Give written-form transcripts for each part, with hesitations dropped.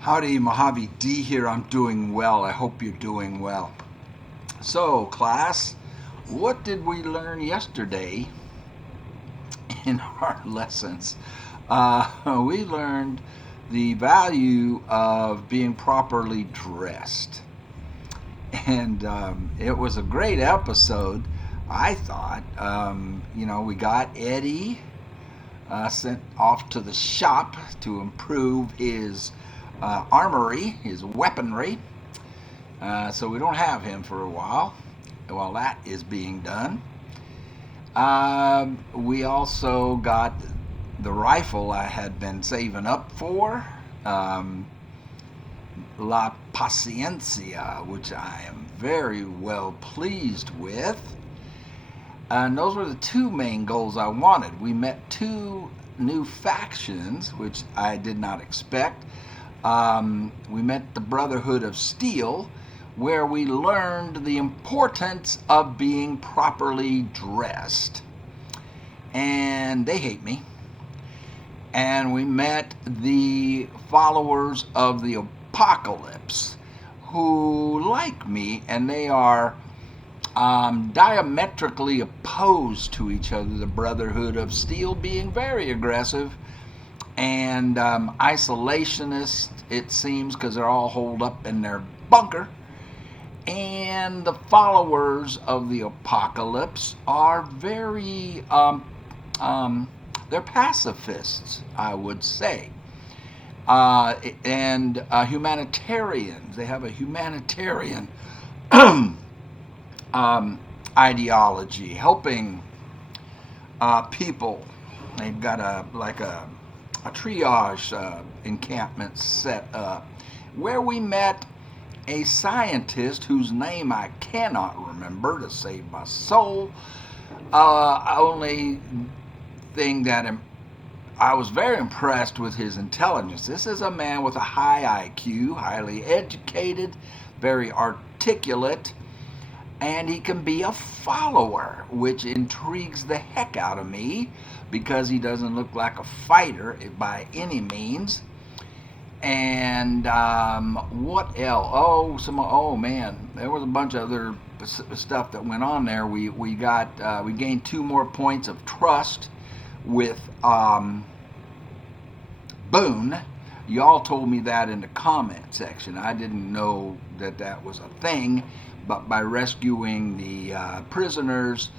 Howdy, Mojave D here. I'm doing well. I hope you're doing well. So, class, what did we learn yesterday in our lessons? We learned the value of being properly dressed. And it was a great episode, I thought. We got Eddie sent off to the shop to improve his armory, his weaponry. So we don't have him for a while that is being done. We also got the rifle I had been saving up for, La Paciencia, which I am very well pleased with. And those were the two main goals I wanted. We met two new factions, which I did not expect. We met the Brotherhood of Steel, where we learned the importance of being properly dressed. And they hate me. And we met the followers of the Apocalypse, who like me, and they are diametrically opposed to each other. The Brotherhood of Steel being very aggressive and isolationist, it seems, because they're all holed up in their bunker. And the followers of the Apocalypse are very, they're pacifists, I would say. And humanitarians. They have a humanitarian ideology, helping people. They've got a triage encampment set up, where we met a scientist whose name I cannot remember to save my soul. Only thing that I was very impressed with his intelligence. This is a man with a high IQ, highly educated, very articulate, and he can be a follower, which intrigues the heck out of me, because he doesn't look like a fighter by any means. And what else? Oh man, there was a bunch of other stuff that went on there. We gained 2 more points of trust with Boone. Y'all told me that in the comment section. I didn't know that was a thing, but by rescuing the prisoners,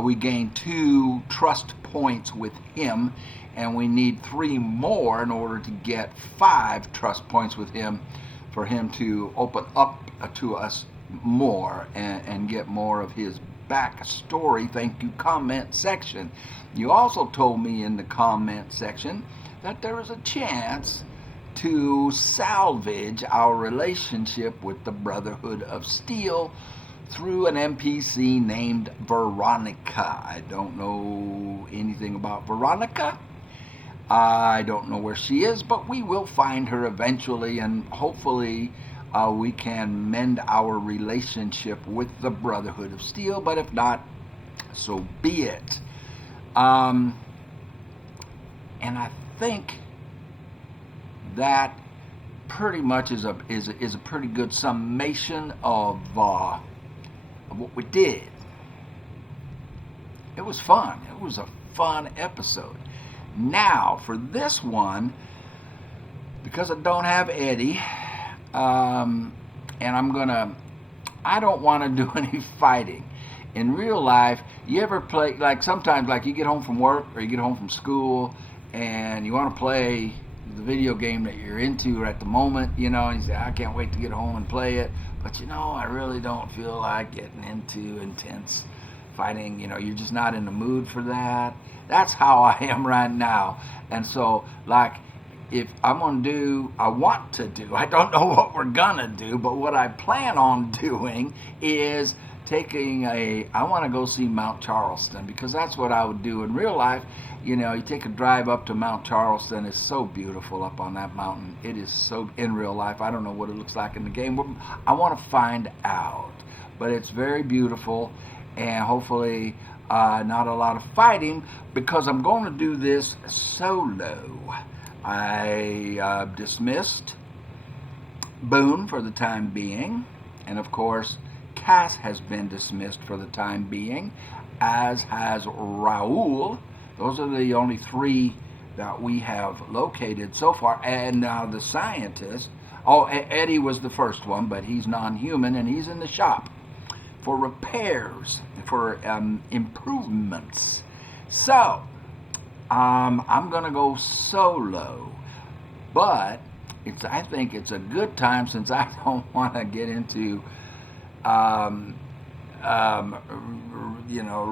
we gained 2 trust points with him, and we need 3 more in order to get 5 trust points with him, for him to open up to us more and get more of his backstory. Thank you, comment section. You also told me in the comment section that there is a chance to salvage our relationship with the Brotherhood of Steel through an NPC named Veronica. I don't know anything about Veronica. I don't know where she is, but we will find her eventually, and hopefully we can mend our relationship with the Brotherhood of Steel. But if not, so be it. And I think that pretty much is a pretty good summation of what we did. It was fun. It was a fun episode. Now, for this one, because I don't have Eddie, and I don't want to do any fighting. In real life, you ever play, like sometimes, like you get home from work or you get home from school and you want to play the video game that you're into at the moment, and you say, I can't wait to get home and play it, but I really don't feel like getting into intense fighting. You're just not in the mood for that. That's how I am right now. And so, like, if I'm going to do, I want to do, I don't know what we're going to do, but what I plan on doing is I want to go see Mount Charleston, because that's what I would do in real life. You take a drive up to Mount Charleston. It's so beautiful up on that mountain. It is so, in real life, I don't know what it looks like in the game. I want to find out. But it's very beautiful, and hopefully not a lot of fighting, because I'm going to do this solo. I dismissed Boone for the time being, and of course, Cass has been dismissed for the time being, as has Raul. Those are the only three that we have located so far. And now the scientist, oh, Eddie was the first one, but he's non-human and he's in the shop for repairs, for improvements. So, I'm going to go solo, but I think it's a good time since I don't want to get into um,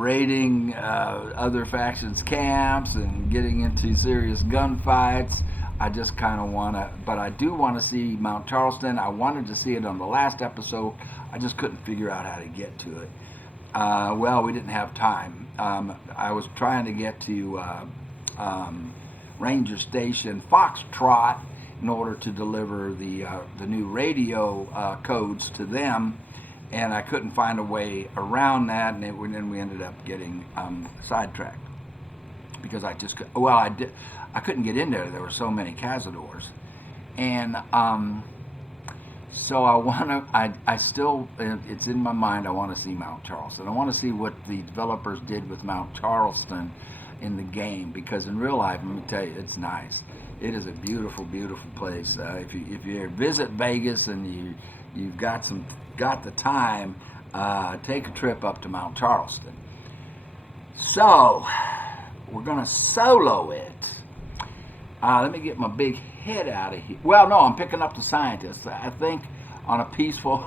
raiding other factions' camps and getting into serious gunfights. I just kind of want to, but I do want to see Mount Charleston. I wanted to see it on the last episode. I just couldn't figure out how to get to it. Well, we didn't have time. I was trying to get to Ranger Station Foxtrot in order to deliver the new radio codes to them, and I couldn't find a way around that, and then we ended up getting sidetracked because I just I couldn't get in there. There were so many cazadors, and so I still, it's in my mind. I want to see Mount Charleston. I want to see what the developers did with Mount Charleston in the game, because in real life, let me tell you, it's nice. It is a beautiful, beautiful place. If you visit Vegas and you've got the time, take a trip up to Mount Charleston. So we're gonna solo it. Let me get my big head out of here. Well, no, I'm picking up the scientist. I think on a peaceful,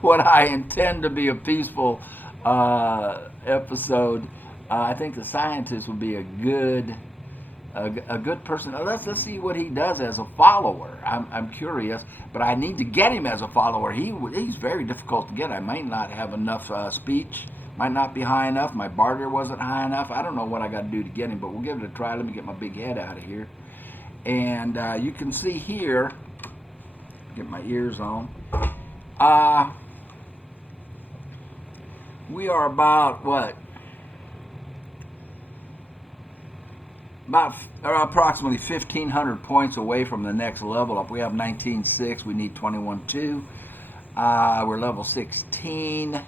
what I intend to be a peaceful episode. I think the scientist would be a good person. Let's see what he does as a follower. I'm curious, but I need to get him as a follower. He's very difficult to get. I might not have enough speech. Might not be high enough. My barter wasn't high enough. I don't know what I got to do to get him, but we'll give it a try. Let me get my big head out of here. And you can see here, get my ears on. We are about what? About approximately 1,500 points away from the next level up. We have 19.6. We need 21.2. We're level 16.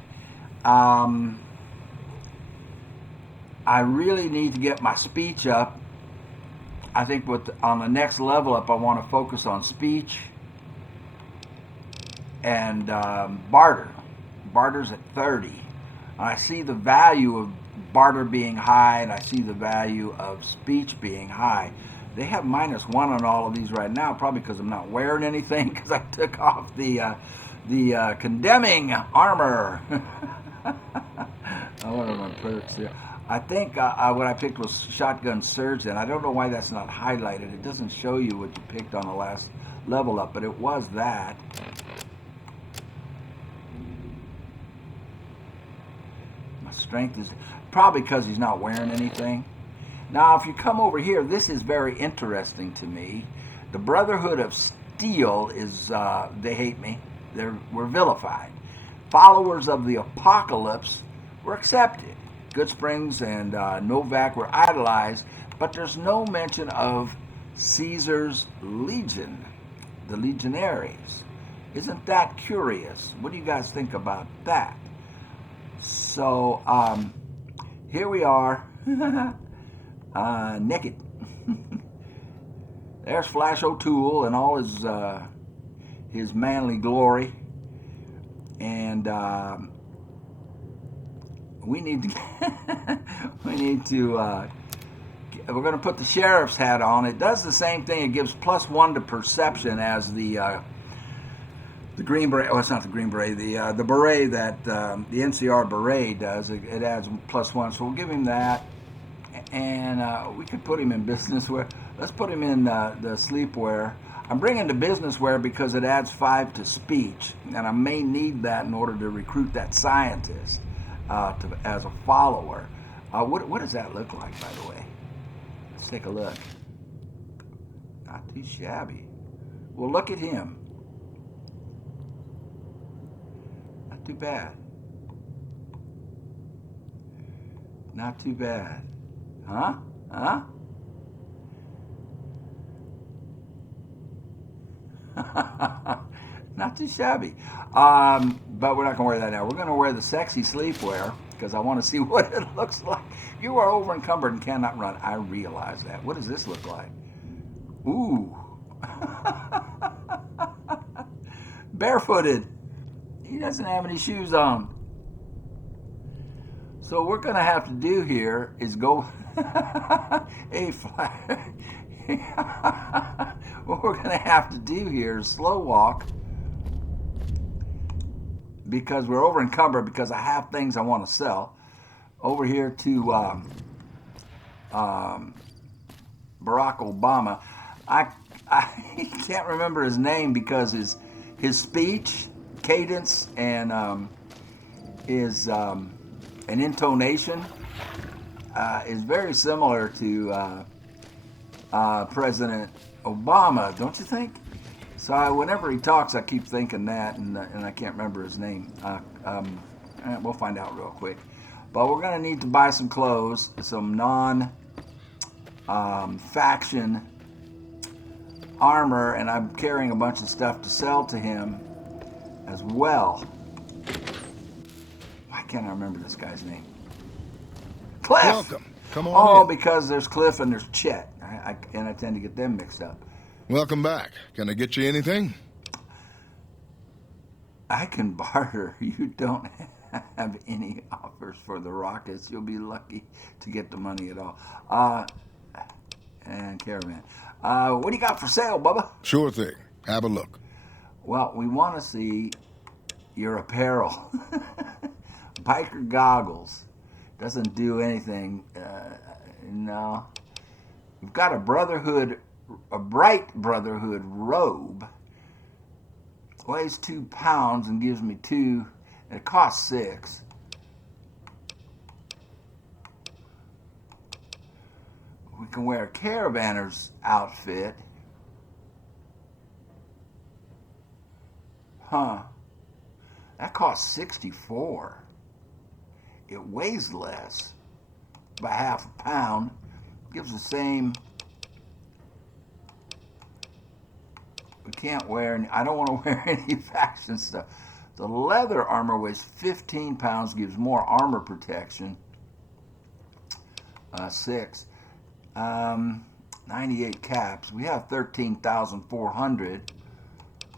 I really need to get my speech up. I think on the next level up, I want to focus on speech and barter. Barter's at 30. I see the value of barter being high, and I see the value of speech being high. They have -1 on all of these right now, probably because I'm not wearing anything, because I took off the condemning armor. What are my perks here? I think what I picked was Shotgun Surgeon. I don't know why that's not highlighted. It doesn't show you what you picked on the last level up, but it was that. My strength is probably because he's not wearing anything. Now, if you come over here, this is very interesting to me. The Brotherhood of Steel is, they hate me. We're vilified. Followers of the Apocalypse were accepted. Goodsprings and Novak were idolized, but there's no mention of Caesar's Legion, the Legionaries. Isn't that curious? What do you guys think about that? So, here we are, naked. There's Flash O'Toole and all his manly glory, and we need to we're going to put the sheriff's hat on. It does the same thing. It gives +1 to perception as the green beret. Oh, it's not the green beret. The beret that the NCR beret does. It adds +1. So we'll give him that, and we could put him in business wear. Let's put him in the sleepwear. I'm bringing the business wear because it adds 5 to speech, and I may need that in order to recruit that scientist as a follower. What does that look like, by the way? Let's take a look. Not too shabby. Well, look at him. Not too bad. Not too bad. Huh? Not too shabby. But we're not going to wear that now. We're going to wear the sexy sleepwear because I want to see what it looks like. You are over encumbered and cannot run. I realize that. What does this look like? Ooh. Barefooted. He doesn't have any shoes on. So what we're going to have to do here is go a flat. What we're going to have to do here is slow walk because we're over encumbered because I have things I want to sell. Over here to Barack Obama. I can't remember his name because his speech, cadence, and his an intonation is very similar to President Obama, don't you think? So whenever he talks, I keep thinking that, and I can't remember his name. We'll find out real quick. But we're going to need to buy some clothes, some non-faction armor, and I'm carrying a bunch of stuff to sell to him as well. Why can't I remember this guy's name? Cliff! Welcome. Come on in. Because there's Cliff and there's Chet, and I tend to get them mixed up. Welcome back. Can I get you anything? I can barter. You don't have any offers for the rockets. You'll be lucky to get the money at all. And Caravan. What do you got for sale, Bubba? Sure thing. Have a look. Well, we want to see your apparel. Biker goggles. Doesn't do anything. No. We've got a bright Brotherhood robe. Weighs 2 pounds and gives me 2. And it costs 6. We can wear a caravanner's outfit. Huh. That costs 64. It weighs less by half a pound. Gives the same. We can't wear any. I don't want to wear any faction stuff. The leather armor weighs 15 pounds, gives more armor protection. 6. 98 caps. We have 13,400.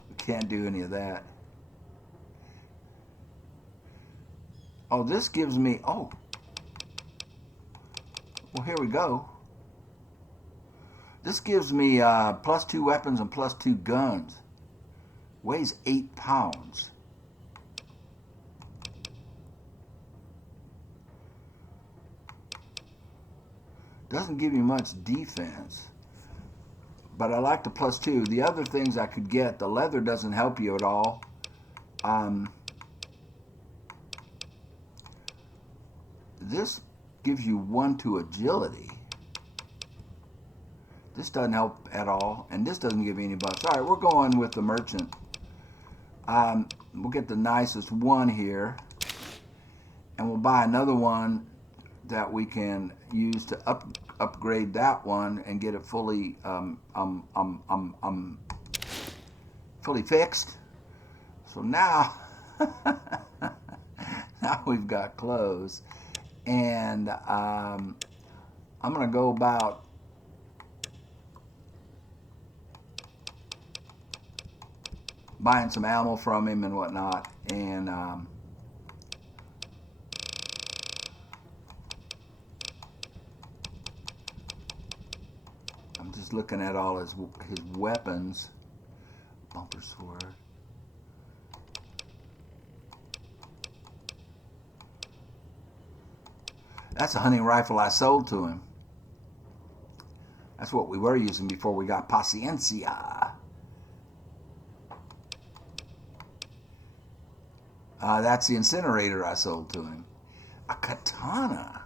We can't do any of that. Oh, this gives me. Oh. Well, here we go. This gives me +2 weapons and +2 guns. Weighs 8 pounds. Doesn't give you much defense. But I like the +2. The other things I could get, the leather doesn't help you at all. This gives you 1 to agility. This doesn't help at all, and this doesn't give you any buffs. All right, we're going with the merchant. We'll get the nicest one here, and we'll buy another one that we can use to upgrade that one and get it fully fully fixed. So now, now we've got clothes, and I'm gonna go about. Buying some ammo from him and whatnot, and I'm just looking at all his weapons. Bumper sword. That's a hunting rifle I sold to him. That's what we were using before we got Paciencia. That's the incinerator I sold to him. A katana.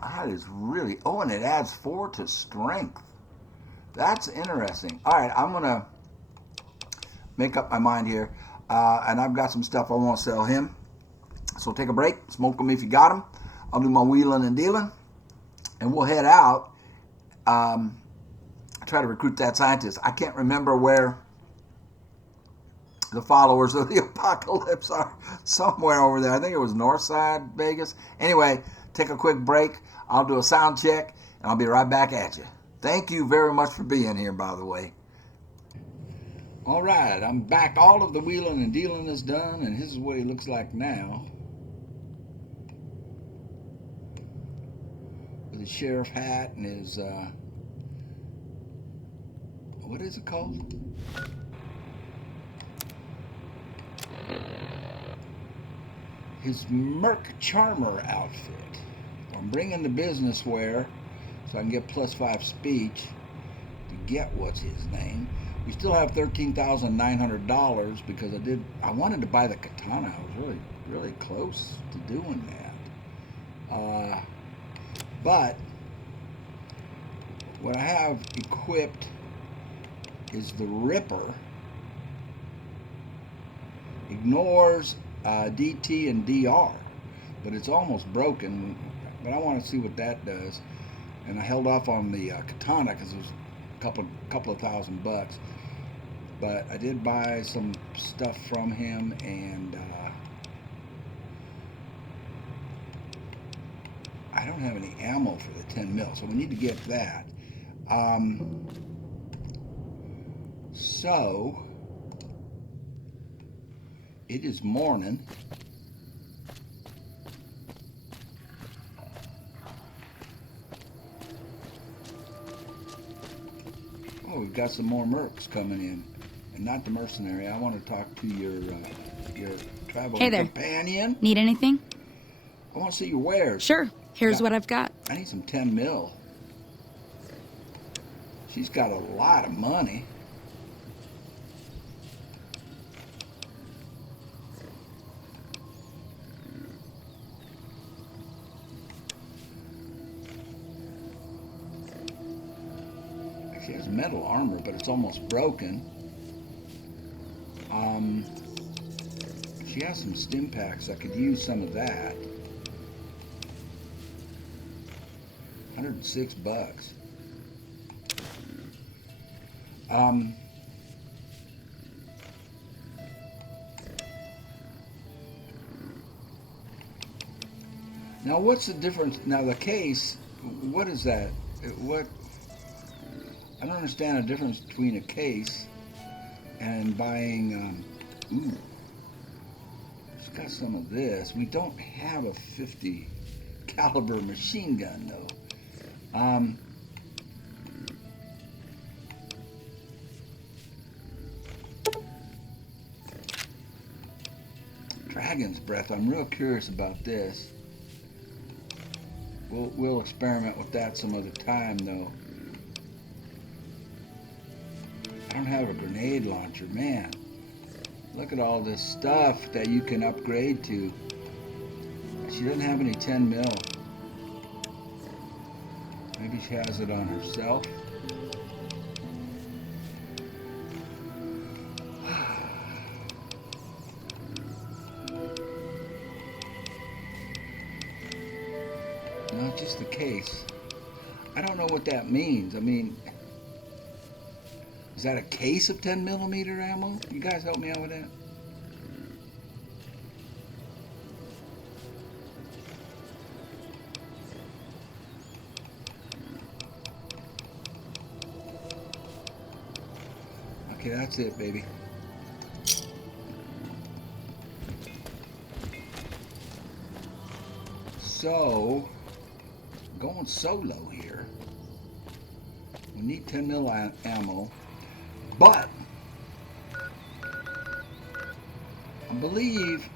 That is really... Oh, and it adds 4 to strength. That's interesting. All right, I'm going to make up my mind here. And I've got some stuff I want to sell him. So take a break. Smoke them if you got them. I'll do my wheeling and dealing, and we'll head out. Try to recruit that scientist. I can't remember where the followers of the apocalypse are. Somewhere over there. I think it was Northside Vegas. Anyway, take a quick break. I'll do a sound check, and I'll be right back at you. Thank you very much for being here, by the way. All right, I'm back. All of the wheeling and dealing is done, and this is what he looks like now. With his sheriff hat and his, what is it called? His Merc Charmer outfit. I'm bringing the business wear so I can get +5 speech to get what's his name. We still have $13,900 because I wanted to buy the katana. I was really close to doing that. But what I have equipped is the Ripper. Ignores DT and DR, but it's almost broken. But I want to see what that does, and I held off on the katana because it was a couple of $1,000. But I did buy some stuff from him, and I don't have any ammo for the 10 mil, so we need to get that. So it is morning. Oh, we've got some more mercs coming in, and not the mercenary. I want to talk to your traveling companion. Need anything? I want to see your wares. Sure. Here's what I've got. I need some 10 mil. She's got a lot of money. She has metal armor, but it's almost broken. She has some stim packs. I could use some of that. $106. Now, what's the difference? Now, the case, what is that? What? I don't understand the difference between a case and buying, ooh, she's got some of this. We don't have a 50 caliber machine gun, though. Dragon's Breath, I'm real curious about this. We'll experiment with that some other time, though. I don't have a grenade launcher, man. Look at all this stuff that you can upgrade to. She doesn't have any 10 mil. Maybe she has it on herself. No, just the case. I don't know what that means. I mean, is that a case of 10 millimeter ammo? You guys help me out with that? Okay, that's it, baby. So, going solo here. We need 10 mil ammo. But I believe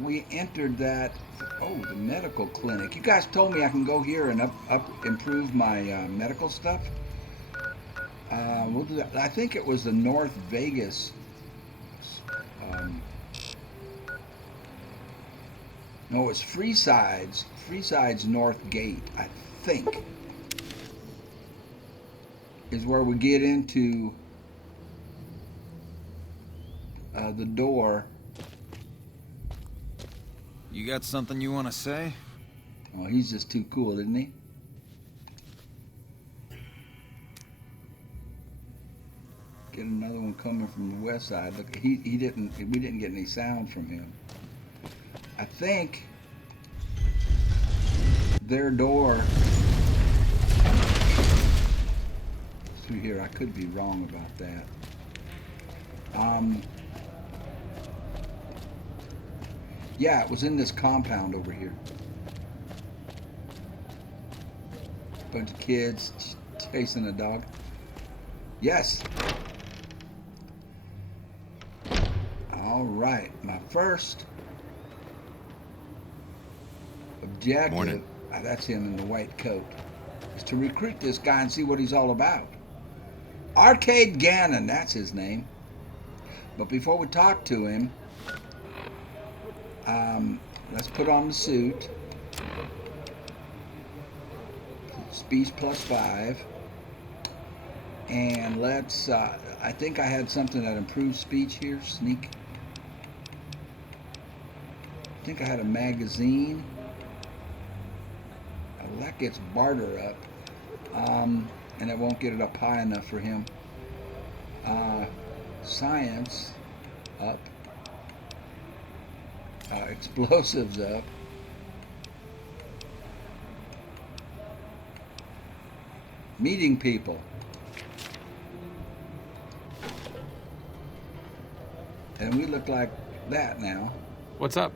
we entered that. Oh, the medical clinic. You guys told me I can go here and improve my medical stuff. We'll do that. I think it was the North Vegas. No, it's Freeside's North Gate, I think, is where we get into the door. You got something you want to say? Oh, he's just too cool, isn't he? Get another one coming from the west side. Look, we didn't get any sound from him. I think their door is through here. I could be wrong about that. Yeah, it was in this compound over here. Bunch of kids chasing a dog. Yes. All right, my first objective, Morning. That's him in the white coat, is to recruit this guy and see what he's all about. Arcade Gannon, that's his name. But before we talk to him, let's put on the suit. Speech +5. And let's, I think I had something that improves speech here. Sneak. I think I had a magazine. Well, that gets barter up. And it won't get it up high enough for him. Science up. Explosives up. Meeting people. And we look like that now. What's up?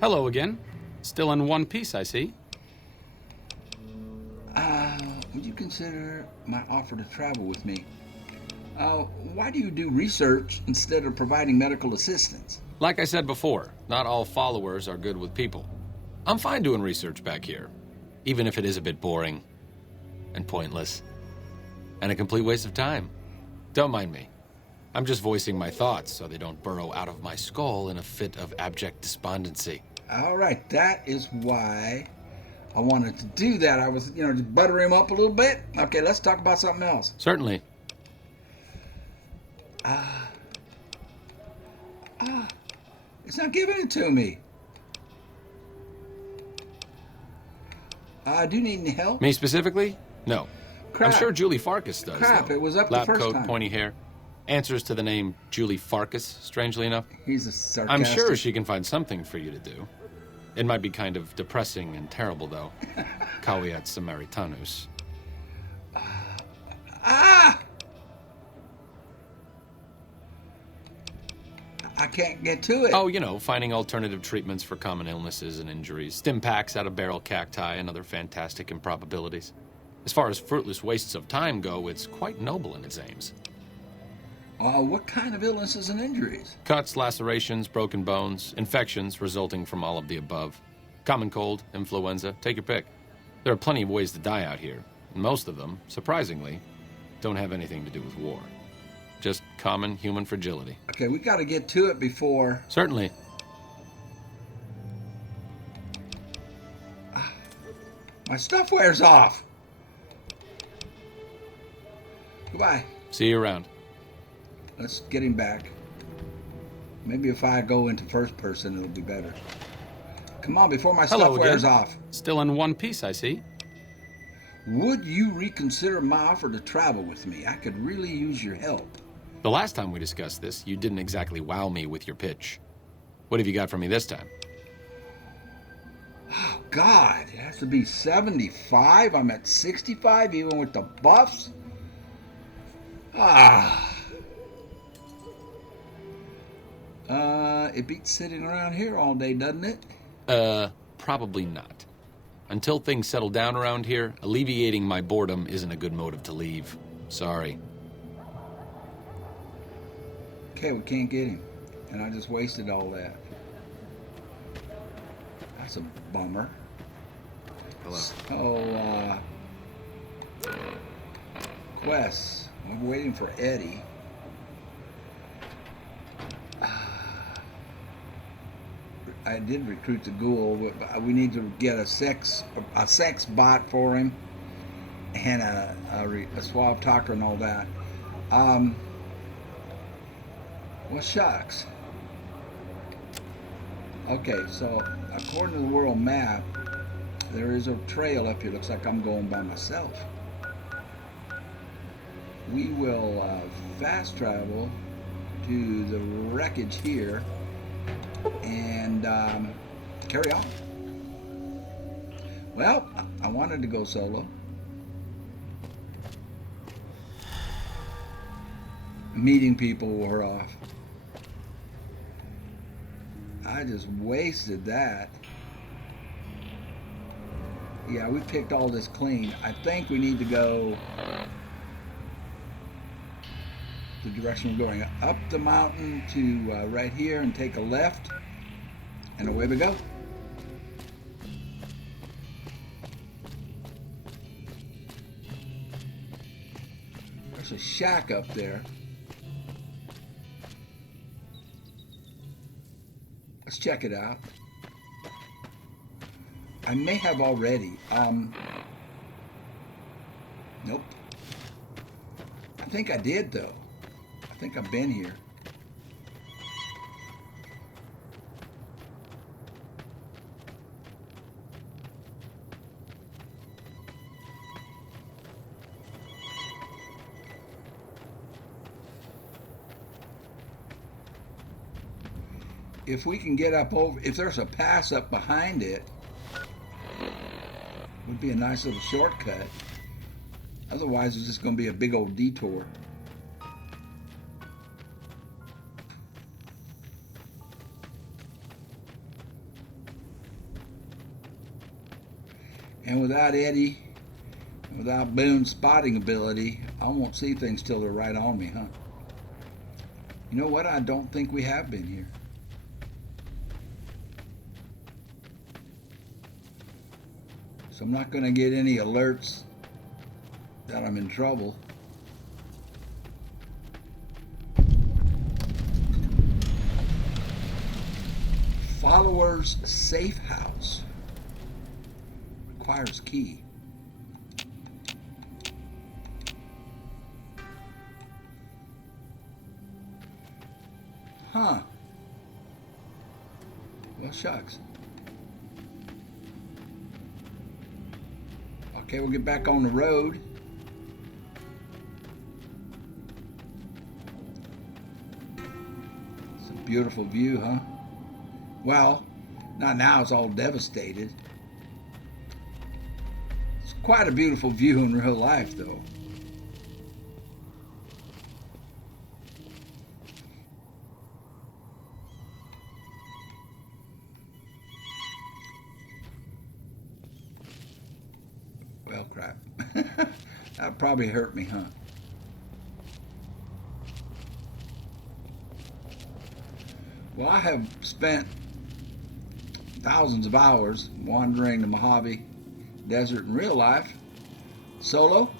Hello again. Still in one piece, I see. Would you consider my offer to travel with me? Why do you do research instead of providing medical assistance? Like I said before, not all followers are good with people. I'm fine doing research back here, even if it is a bit boring and pointless and a complete waste of time. Don't mind me. I'm just voicing my thoughts so they don't burrow out of my skull in a fit of abject despondency. All right, that is why I wanted to do that. I was, just butter him up a little bit. Okay, let's talk about something else. Certainly. It's not giving it to me. Do you need any help? Me specifically? No. Crap. I'm sure Julie Farkas does, Crap, though. it was up the Lab first coat, time. pointy hair. Answers to the name Julie Farkas, strangely enough. He's a sarcastic. I'm sure she can find something for you to do. It might be kind of depressing and terrible, though. Caveat Samaritanus. I can't get to it. Oh, finding alternative treatments for common illnesses and injuries. Stim packs out of barrel cacti and other fantastic improbabilities. As far as fruitless wastes of time go, it's quite noble in its aims. What kind of illnesses and injuries? Cuts, lacerations, broken bones, infections resulting from all of the above. Common cold, influenza, take your pick. There are plenty of ways to die out here, and most of them, surprisingly, don't have anything to do with war. Just common human fragility. Okay, we got to get to it before... Certainly. My stuff wears off. Goodbye. See you around. Let's get him back. Maybe if I go into first person, it'll be better. Come on, before my stuff wears off. Still in one piece, I see. Would you reconsider my offer to travel with me? I could really use your help. The last time we discussed this, you didn't exactly wow me with your pitch. What have you got for me this time? Oh, God. It has to be 75. I'm at 65, even with the buffs. It beats sitting around here all day, doesn't it? Probably not. Until things settle down around here, alleviating my boredom isn't a good motive to leave. Sorry. Okay, we can't get him. And I just wasted all that. That's a bummer. Hello. So, quests. I'm waiting for Eddie. I did recruit the ghoul, but we need to get a sex bot for him, and a suave talker and all that. Well, shucks. Okay, so according to the world map, There is a trail up here. Looks like I'm going by myself. We will fast travel to the wreckage here and carry on. Well, I wanted to go solo. Meeting people wore off. I just wasted that. Yeah, we picked all this clean. I think we need to go the direction we're going. Up the mountain to right here and take a left. And away we go. There's a shack up there. Let's check it out. I may have already. Nope. I think I did though. I think I've been here. If we can get up over, if there's a pass up behind it, would be a nice little shortcut. Otherwise, it's just going to be a big old detour. And without Eddie, without Boone's spotting ability, I won't see things till they're right on me, huh? You know what? I don't think we have been here. So I'm not going to get any alerts that I'm in trouble. Followers safe house. Requires key. Huh. Well, shucks. Okay, we'll get back on the road. It's a beautiful view, huh? Well, not now, it's all devastated. It's quite a beautiful view in real life, though. Well, crap. That'll probably hurt me, huh? Well, I have spent thousands of hours wandering the Mojave Desert in real life, solo.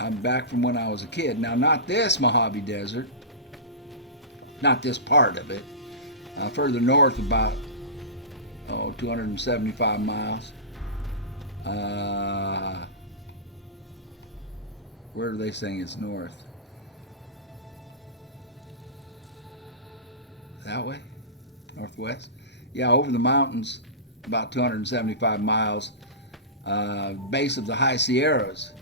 I'm back from when I was a kid. Now, not this Mojave Desert, not this part of it. Further north about, 275 miles. Where are they saying it's north? That way? Northwest? Yeah, over the mountains, about 275 miles. Base of the High Sierras.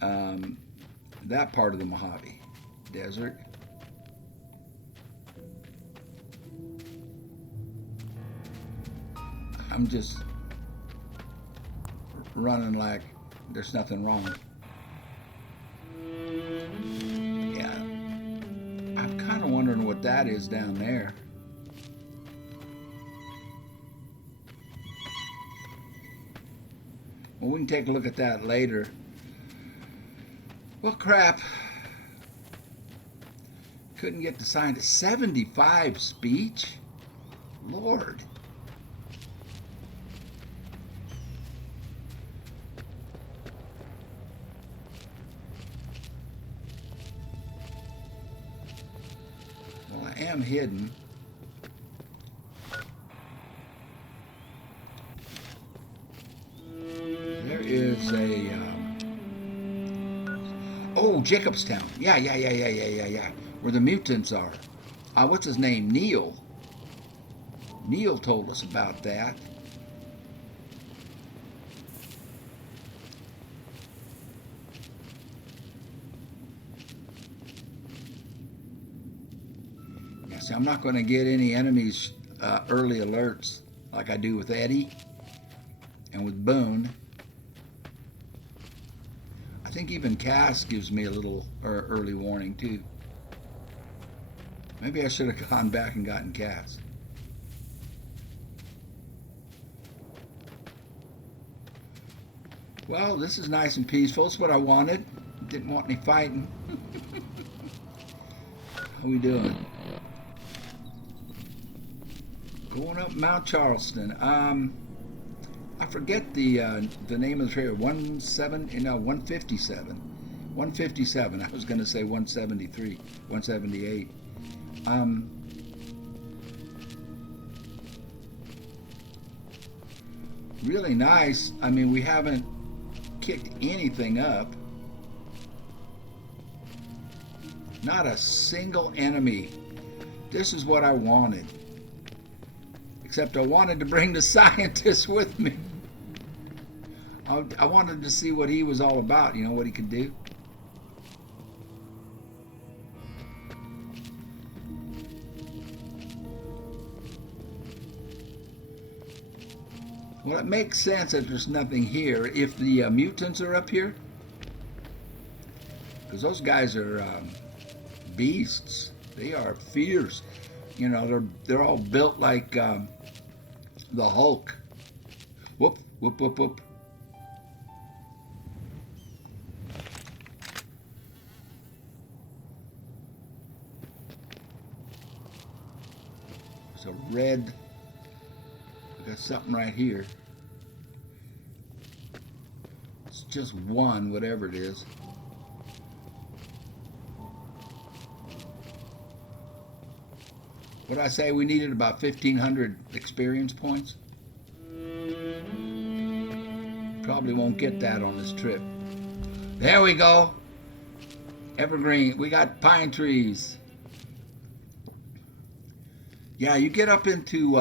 That part of the Mojave Desert. I'm just running like there's nothing wrong. Yeah, I'm kind of wondering what that is down there. Well, we can take a look at that later. Well, crap. Couldn't get the sign to 75 speech? Lord. Well, I am hidden. There is a... Oh, Jacobstown. Yeah. Where the mutants are. What's his name? Neil. Neil told us about that. Yeah, see, I'm not going to get any enemies early alerts like I do with Eddie and with Boone. I think even Cass gives me a little early warning too. Maybe I should have gone back and gotten Cass. Well, this is nice and peaceful. It's what I wanted. Didn't want any fighting. How we doing? Going up Mount Charleston. I forget the name of the trail. 157. 157. I was going to say 173, 178. Really nice. I mean, we haven't kicked anything up. Not a single enemy. This is what I wanted. Except I wanted to bring the scientist with me. I wanted to see what he was all about, you know, what he could do. Well, it makes sense that there's nothing here if the mutants are up here. Because those guys are beasts. They are fierce. You know, they're all built like the Hulk. Whoop, whoop, whoop, whoop. It's a red. We got something right here. It's just one, whatever it is. What did I say? We needed about 1,500 experience points. Probably won't get that on this trip. There we go. Evergreen. We got pine trees. Yeah, you get up into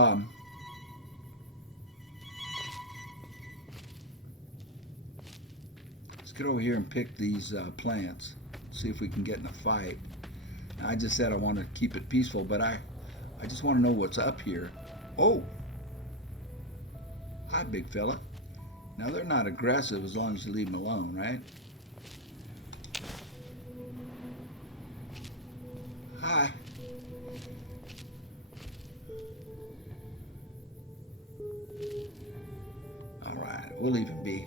let's get over here and pick these plants. See if we can get in a fight. Now, I just said I want to keep it peaceful, but I just want to know what's up here. Oh, hi, big fella. Now they're not aggressive as long as you leave them alone, right? Hi. All right, we'll leave it be.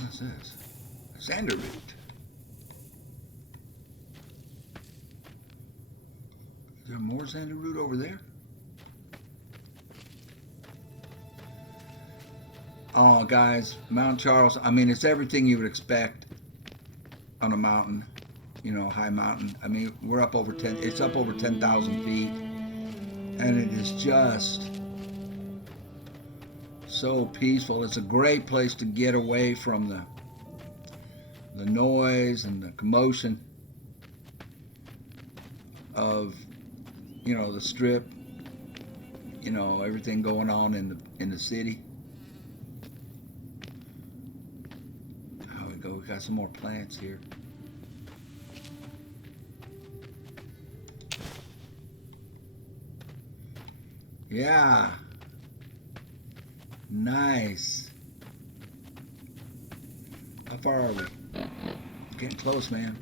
What's this? Sandalwood. Is there more sandalwood over there? Oh, guys, Mount Charles. I mean, it's everything you would expect on a mountain, you know, high mountain. I mean, we're up over 10. It's up over 10,000 feet, and it is just so peaceful. It's a great place to get away from the noise and the commotion of, you know, the strip, you know, everything going on in the city. There we go. We got some more plants here. Yeah. Nice. How far are we? Getting close, man.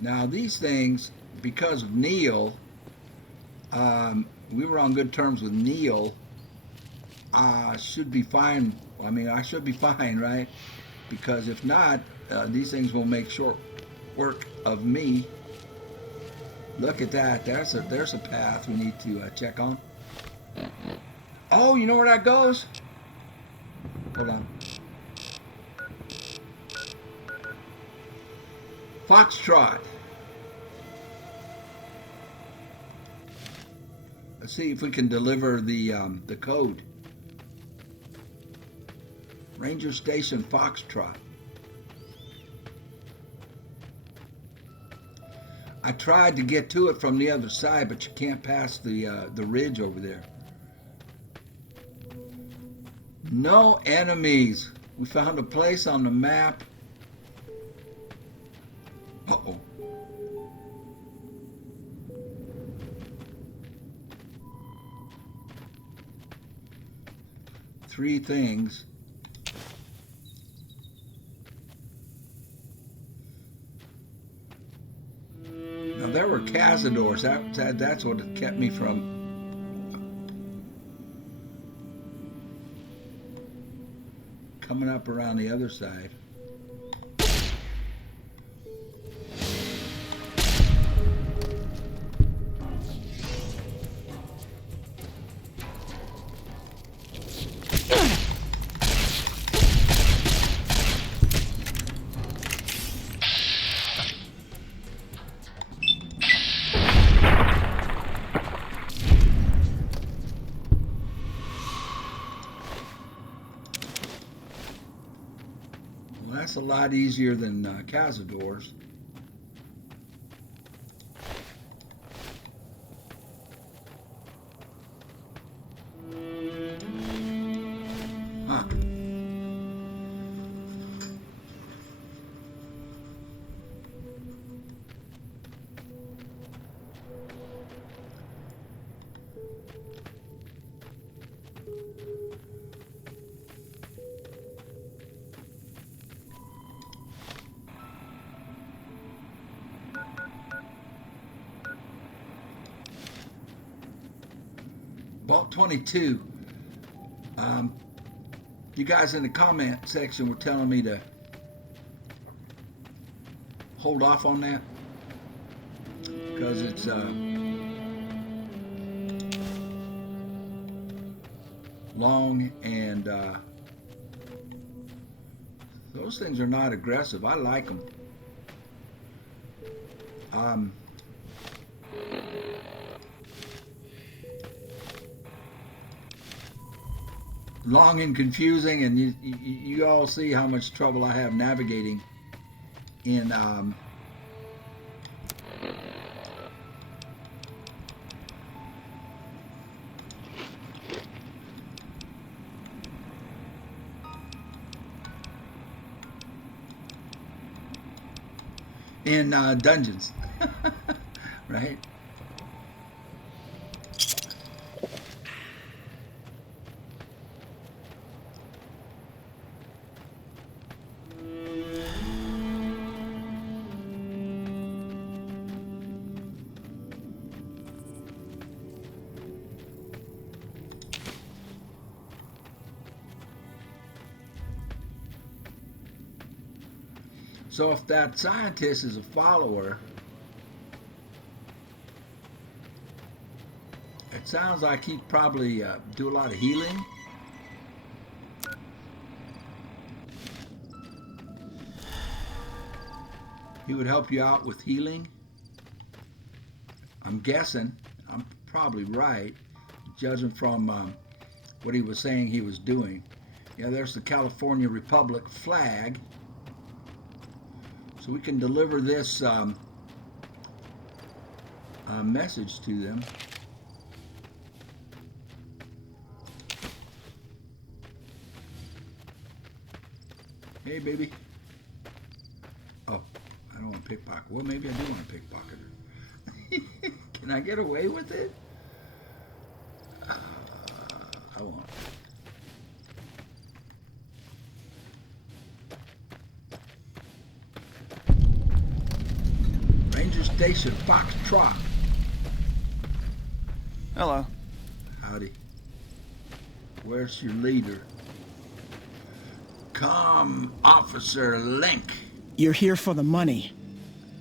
Now these things, because of Neil, we were on good terms with Neil. Should be fine. I mean, I should be fine, right? Because if not, these things will make short work of me. Look at that. There's a path we need to check on. Oh, you know where that goes? Hold on. Foxtrot. Let's see if we can deliver the code. Ranger Station Foxtrot. I tried to get to it from the other side, but you can't pass the ridge over there. No enemies. We found a place on the map. Uh-oh. Three things. Now there were cazadors. That's what kept me from coming up around the other side. That's a lot easier than cazadors. Huh. Vault 22. You guys in the comment section were telling me to hold off on that because it's long and those things are not aggressive. I like them. Long and confusing, and you all see how much trouble I have navigating in dungeons, right? So if that scientist is a follower, it sounds like he'd probably do a lot of healing. He would help you out with healing. I'm guessing. I'm probably right, judging from what he was saying he was doing. Yeah, there's the California Republic flag. So we can deliver this message to them. Hey, baby. Oh, I don't want to pickpocket. Well, maybe I do want to pickpocket her. Can I get away with it? I won't. Station Foxtrot. Hello. Howdy. Where's your leader? Come, Officer Link. You're here for the money.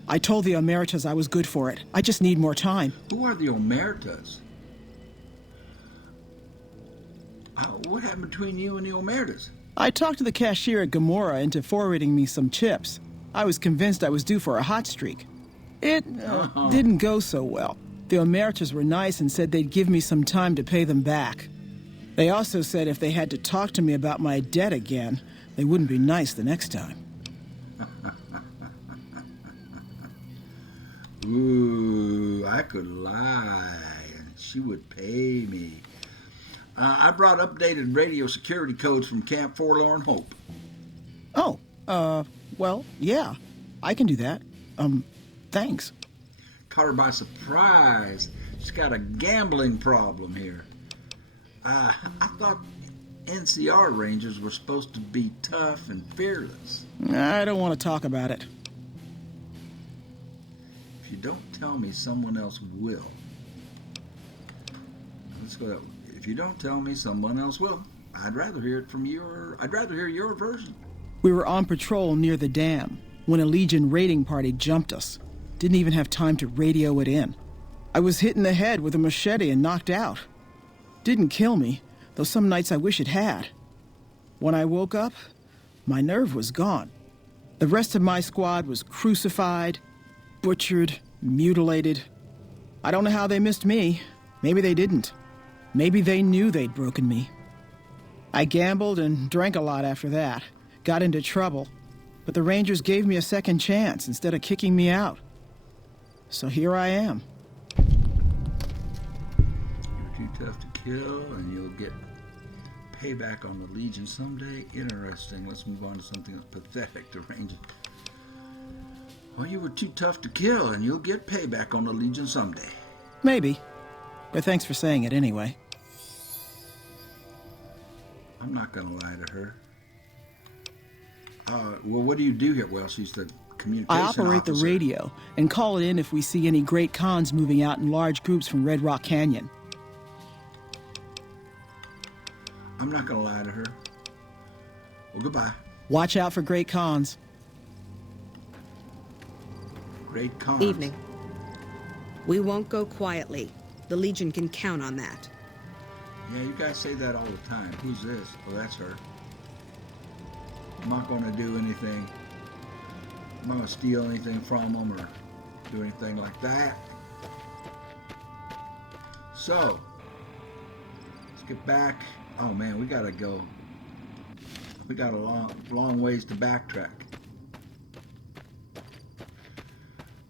I told the Omertas I was good for it. I just need more time. Who are the Omertas? What happened between you and the Omertas? I talked to the cashier at Gomorrah into forwarding me some chips. I was convinced I was due for a hot streak. It didn't go so well. The Omertas were nice and said they'd give me some time to pay them back. They also said if they had to talk to me about my debt again, they wouldn't be nice the next time. Ooh, I could lie, and she would pay me. I brought updated radio security codes from Camp Forlorn Hope. Oh, well, yeah. I can do that. Thanks. Caught her by surprise. She's got a gambling problem here. I thought NCR Rangers were supposed to be tough and fearless. I don't want to talk about it. If you don't tell me, someone else will. Let's go that way. If you don't tell me, someone else will. I'd rather hear your version. We were on patrol near the dam when a Legion raiding party jumped us. Didn't even have time to radio it in. I was hit in the head with a machete and knocked out. Didn't kill me, though some nights I wish it had. When I woke up, my nerve was gone. The rest of my squad was crucified, butchered, mutilated. I don't know how they missed me. Maybe they didn't. Maybe they knew they'd broken me. I gambled and drank a lot after that. Got into trouble. But the Rangers gave me a second chance instead of kicking me out. So here I am. You're too tough to kill, and you'll get payback on the Legion someday. Interesting. Let's move on to something that's pathetic to Rangers. Well, you were too tough to kill, and you'll get payback on the Legion someday. Maybe. But thanks for saying it anyway. I'm not going to lie to her. Well, what do you do here? Well, she's the communication I operate officer. the radio and call it in if we see any great cons moving out in large groups from Red Rock Canyon. I'm not going to lie to her. Well, goodbye. Watch out for great cons. Great cons. Evening. We won't go quietly. The Legion can count on that. Yeah, you guys say that all the time. Who's this? Oh, that's her. I'm not going to do anything. I'm not going to steal anything from them or do anything like that. So, let's get back. Oh man, we got to go. We got a long ways to backtrack.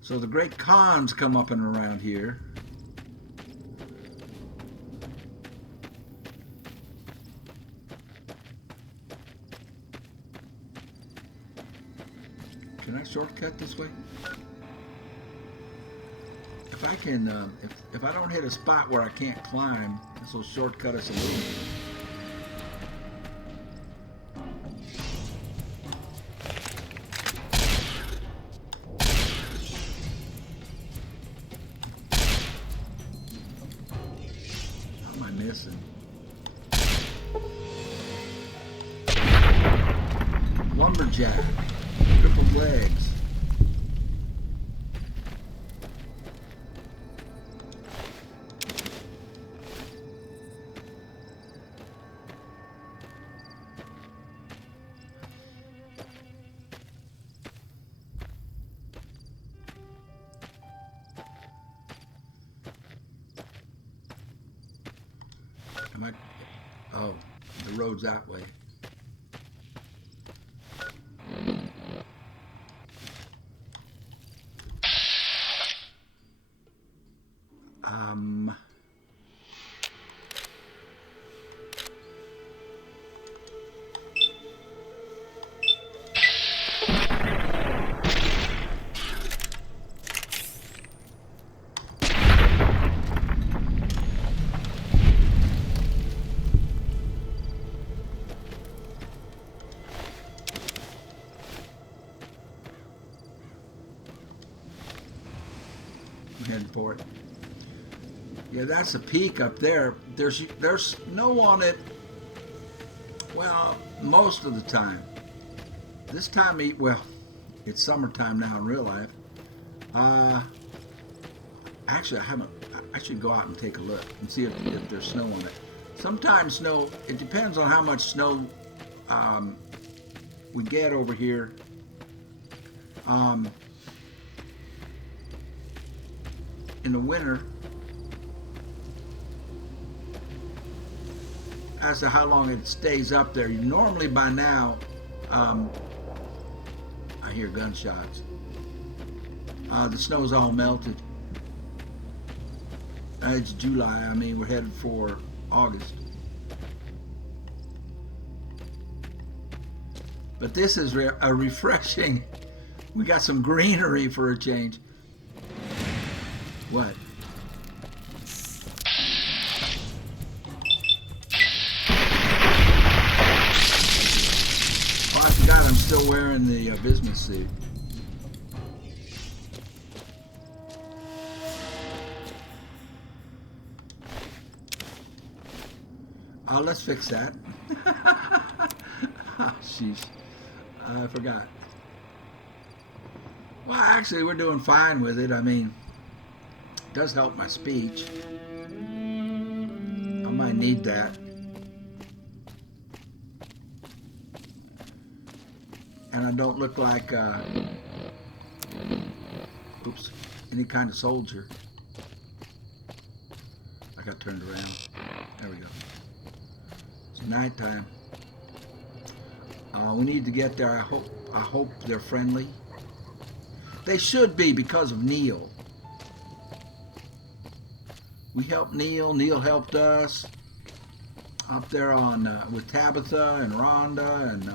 So the great cons come up and around here. Can I shortcut this way? If I can, if I don't hit a spot where I can't climb, this will shortcut us a little. How am I missing? Lumberjack. Crippled legs. Oh, the road's that way. I'm heading for it. Yeah, that's a peak up there. There's snow on it. Well, most of the time. This time, well, it's summertime now in real life. Actually, I should go out and take a look and see if there's snow on it. Sometimes snow. It depends on how much snow we get over here. In the winter, as to how long it stays up there. Normally by now, I hear gunshots. The snow's all melted. It's July. I mean, we're headed for August. But this is a refreshing. We got some greenery for a change. What? Oh, I forgot I'm still wearing the business suit. Let's fix that. Oh, jeez. I forgot. Well, actually, we're doing fine with it. I mean, it does help my speech. I might need that. And I don't look like, oops, any kind of soldier. I got turned around. There we go. It's nighttime. We need to get there. I hope they're friendly. They should be because of Neil. We helped Neil. Neil helped us up there on with Tabitha and Rhonda and.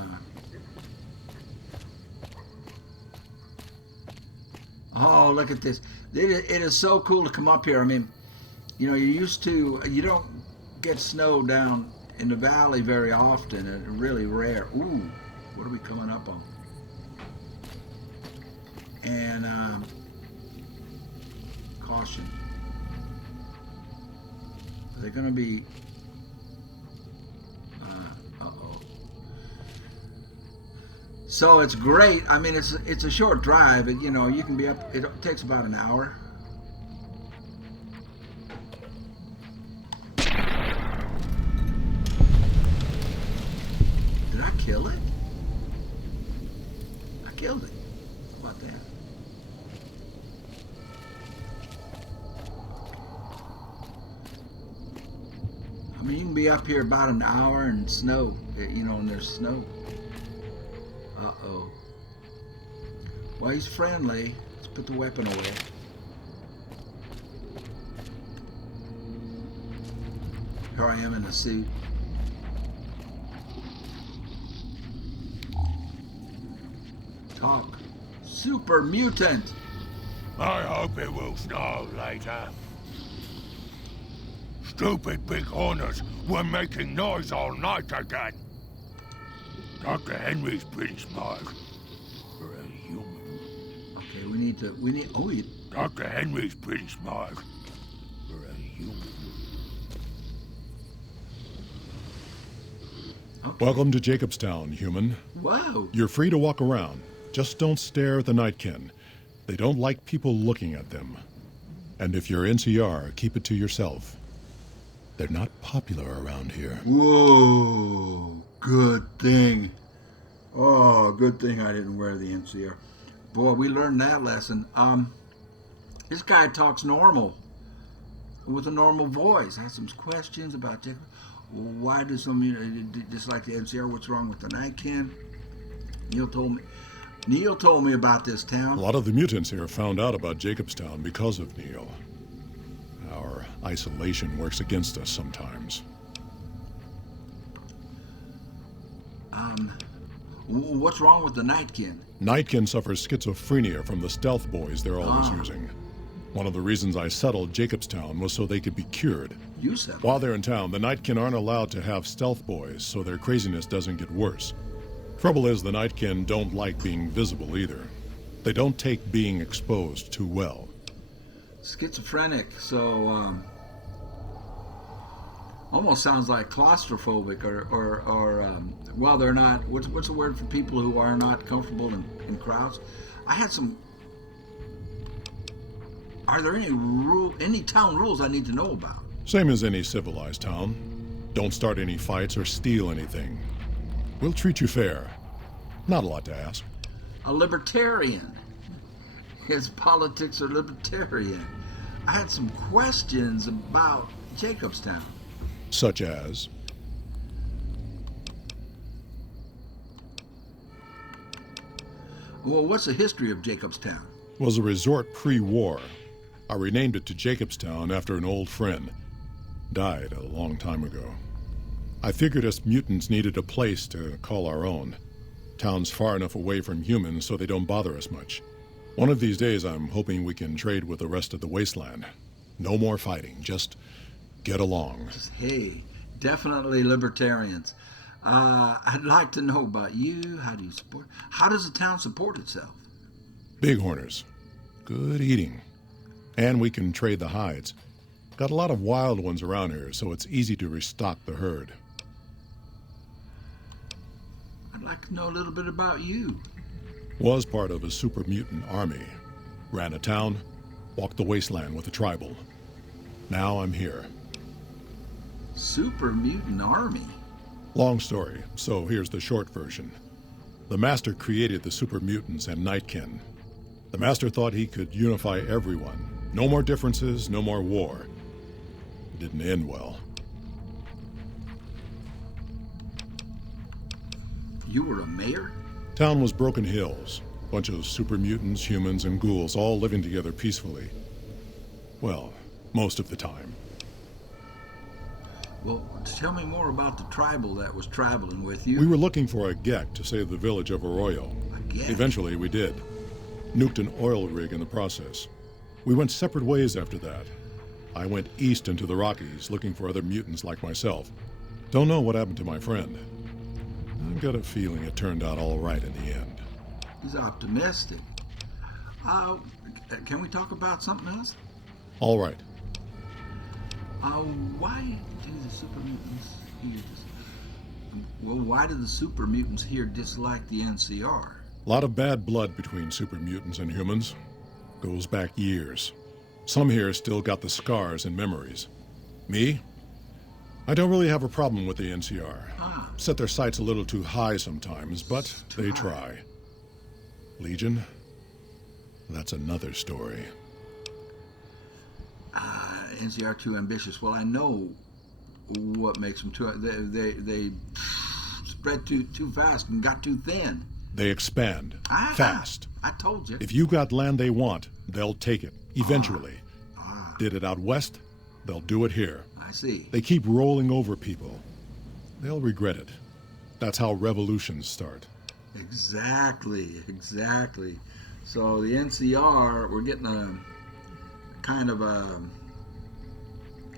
Oh, look at this! It is so cool to come up here. I mean, you know, you don't get snow down in the valley very often. It's really rare. Ooh, what are we coming up on? And caution. Are they going to be? Uh-oh. So it's great. I mean, it's a short drive. But, you know, you can be up. It takes about an hour. Did I kill it? I killed it. How about that? I mean, you can be up here about an hour and snow, you know, and there's snow. Uh-oh. Well, he's friendly. Let's put the weapon away. Here I am in a suit. Talk. Super mutant. I hope it will snow later. Stupid big hornets were making noise all night again. Dr. Henry's pretty smart for a human. Okay, Dr. Henry's pretty smart for a human. Okay. Welcome to Jacobstown, human. Whoa. You're free to walk around. Just don't stare at the Nightkin. They don't like people looking at them. And if you're NCR, keep it to yourself. They're not popular around here. Whoa. Good thing. Oh, good thing I didn't wear the NCR. Boy, we learned that lesson. This guy talks normal, with a normal voice. I had some questions about Jacob. Why do some dislike the NCR? What's wrong with the Nightkin? Neil told me about this town. A lot of the mutants here found out about Jacobstown because of Neil. Our isolation works against us sometimes. What's wrong with the Nightkin? Nightkin suffers schizophrenia from the stealth boys they're always using. One of the reasons I settled Jacobstown was so they could be cured. You settled? While they're in town, the Nightkin aren't allowed to have stealth boys, so their craziness doesn't get worse. Trouble is, the Nightkin don't like being visible either. They don't take being exposed too well. Schizophrenic, so almost sounds like claustrophobic, or well, they're not. What's the word for people who are not comfortable in crowds? I had some. Are there any town rules I need to know about? Same as any civilized town. Don't start any fights or steal anything. We'll treat you fair. Not a lot to ask. A libertarian. His politics are libertarian. I had some questions about Jacobstown. Such as? Well, what's the history of Jacobstown? Was a resort pre-war. I renamed it to Jacobstown after an old friend. Died a long time ago. I figured us mutants needed a place to call our own. Town's far enough away from humans so they don't bother us much. One of these days I'm hoping we can trade with the rest of the wasteland. No more fighting, just get along. Hey, definitely libertarians. I'd like to know about you. How does the town support itself? Bighorners. Good eating. And we can trade the hides. Got a lot of wild ones around here, so it's easy to restock the herd. I'd like to know a little bit about you. Was part of a super mutant army. Ran a town, walked the wasteland with a tribal. Now I'm here. Super mutant army? Long story, so here's the short version. The Master created the super mutants and Nightkin. The Master thought he could unify everyone. No more differences, no more war. It didn't end well. You were a mayor? Town was Broken Hills. Bunch of super mutants, humans, and ghouls all living together peacefully. Well, most of the time. Well, tell me more about the tribal that was traveling with you. We were looking for a Gek to save the village of Arroyo. A Gek? Eventually, we did. Nuked an oil rig in the process. We went separate ways after that. I went east into the Rockies looking for other mutants like myself. Don't know what happened to my friend. I've got a feeling it turned out all right in the end. He's optimistic. Can we talk about something else? All right. Why do the super mutants here why do the super mutants here dislike the NCR? A lot of bad blood between super mutants and humans. Goes back years. Some here still got the scars and memories. Me? I don't really have a problem with the NCR. Set their sights a little too high sometimes, but they try. Legion? That's another story. NCR too ambitious. Well, I know what makes them too. They spread too fast and got too thin. They expand fast. I told you. If you got land they want, they'll take it eventually. Did it out west? They'll do it here. I see. They keep rolling over people. They'll regret it. That's how revolutions start. Exactly. So the NCR, we're getting a kind of a,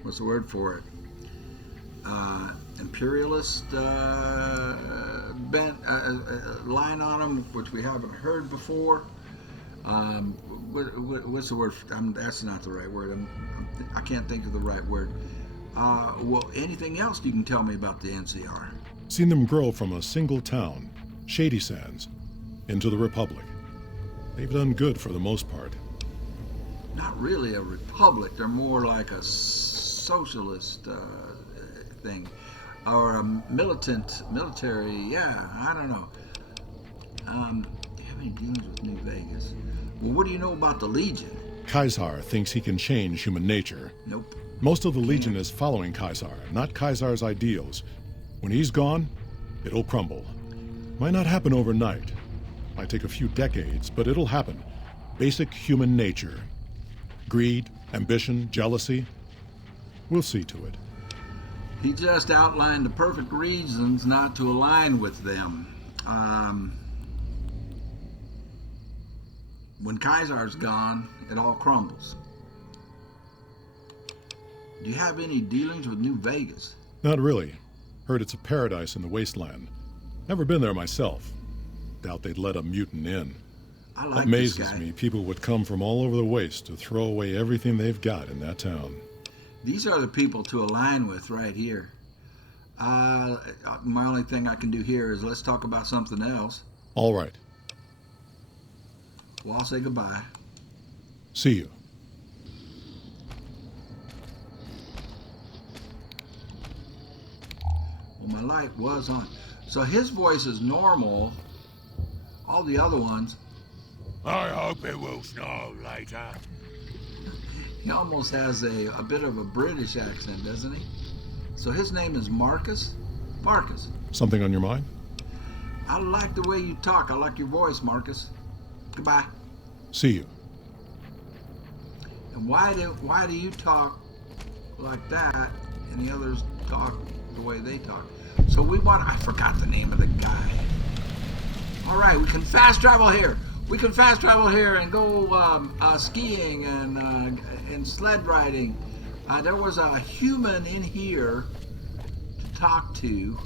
what's the word for it? Imperialist bent line on them, which we haven't heard before. What's the word? That's not the right word. I can't think of the right word. Well, anything else you can tell me about the NCR? Seen them grow from a single town, Shady Sands, into the Republic. They've done good for the most part. Not really a republic. They're more like a socialist thing. Or a military, yeah, I don't know. Do you have any dealings with New Vegas? Well, what do you know about the Legion? Kaisar thinks he can change human nature. Nope. Most of the Legion is following Kaisar, not Kaisar's ideals. When he's gone, it'll crumble. Might not happen overnight. Might take a few decades, but it'll happen. Basic human nature. Greed, ambition, jealousy. We'll see to it. He just outlined the perfect reasons not to align with them. When Kaisar's gone, it all crumbles. Do you have any dealings with New Vegas? Not really. Heard it's a paradise in the wasteland. Never been there myself. Doubt they'd let a mutant in. I like Amazes this guy. me people would come from all over the waste to throw away everything they've got in that town. These are the people to align with right here. My only thing I can do here is let's talk about something else. All right. Well, I'll say goodbye. See you. Well, my light was on. So his voice is normal. All the other ones, I hope it will snow later. he almost has a bit of a British accent, doesn't he? So his name is Marcus? Marcus. Something on your mind? I like the way you talk. I like your voice, Marcus. Goodbye. See you. Why do you talk like that and the others talk the way they talk? So I forgot the name of the guy. All right, we can fast travel here. We can fast travel here and go skiing and sled riding. There was a human in here to talk to.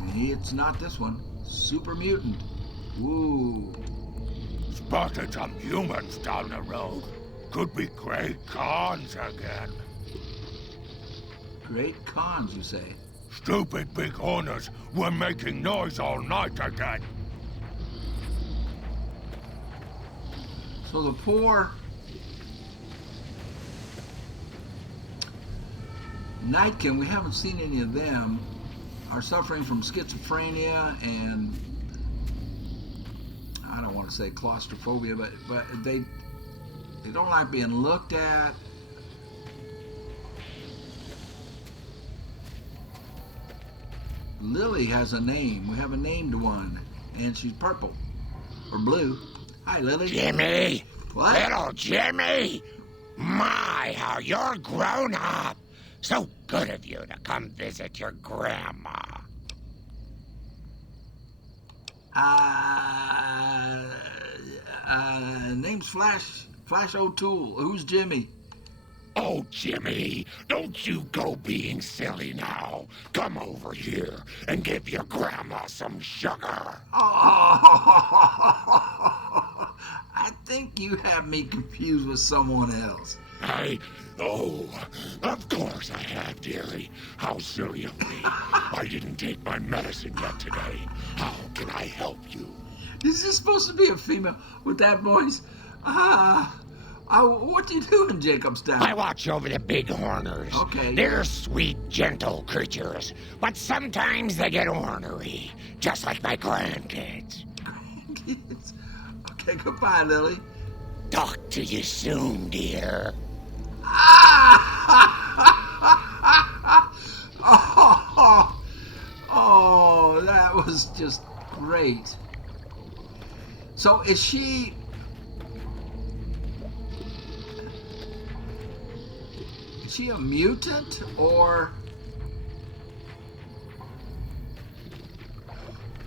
And it's not this one. Super mutant. Ooh. Spotted some humans down the road. Could be Great Khans again. Great Khans, you say? Stupid big owners were making noise all night again. So the poor Nightkin, we haven't seen any of them, are suffering from schizophrenia and I don't want to say claustrophobia, but they don't like being looked at. Lily has a name. We have a named one, and she's purple or blue. Hi, Lily. Jimmy! What? Little Jimmy! My, how you're grown up! So good of you to come visit your grandma. Name's Flash O'Toole. Who's Jimmy? Oh, Jimmy, don't you go being silly now. Come over here and give your grandma some sugar. Oh, I think you have me confused with someone else. Oh, of course I have, dearie. How silly of me. I didn't take my medicine yet today. How can I help you? Is this supposed to be a female with that voice? What do you do in Jacobstown? I watch over the bighorners. Okay. They're sweet, gentle creatures, but sometimes they get ornery, just like my grandkids. Grandkids? Okay, goodbye, Lily. Talk to you soon, dear. Oh, that was just great. So is she a mutant or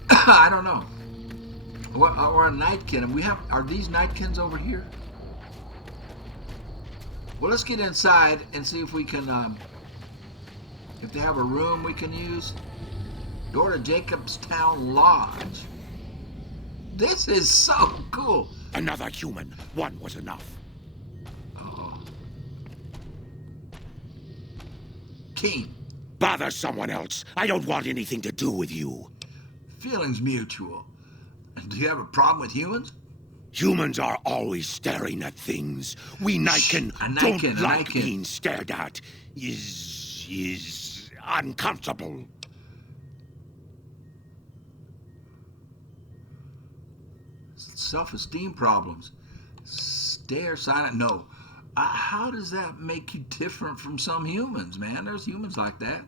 I don't know. Or a nightkin. Are these nightkins over here? Well, let's get inside and see if we can if they have a room we can use. Door to Jacobstown Lodge. This is so cool. Another human. One was enough. Keene. Bother someone else. I don't want anything to do with you. Feelings mutual. Do you have a problem with humans? Humans are always staring at things. We Nightkin don't like being stared at. Is uncomfortable. Self-esteem problems. Stare silent. No. How does that make you different from some humans, man? There's humans like that.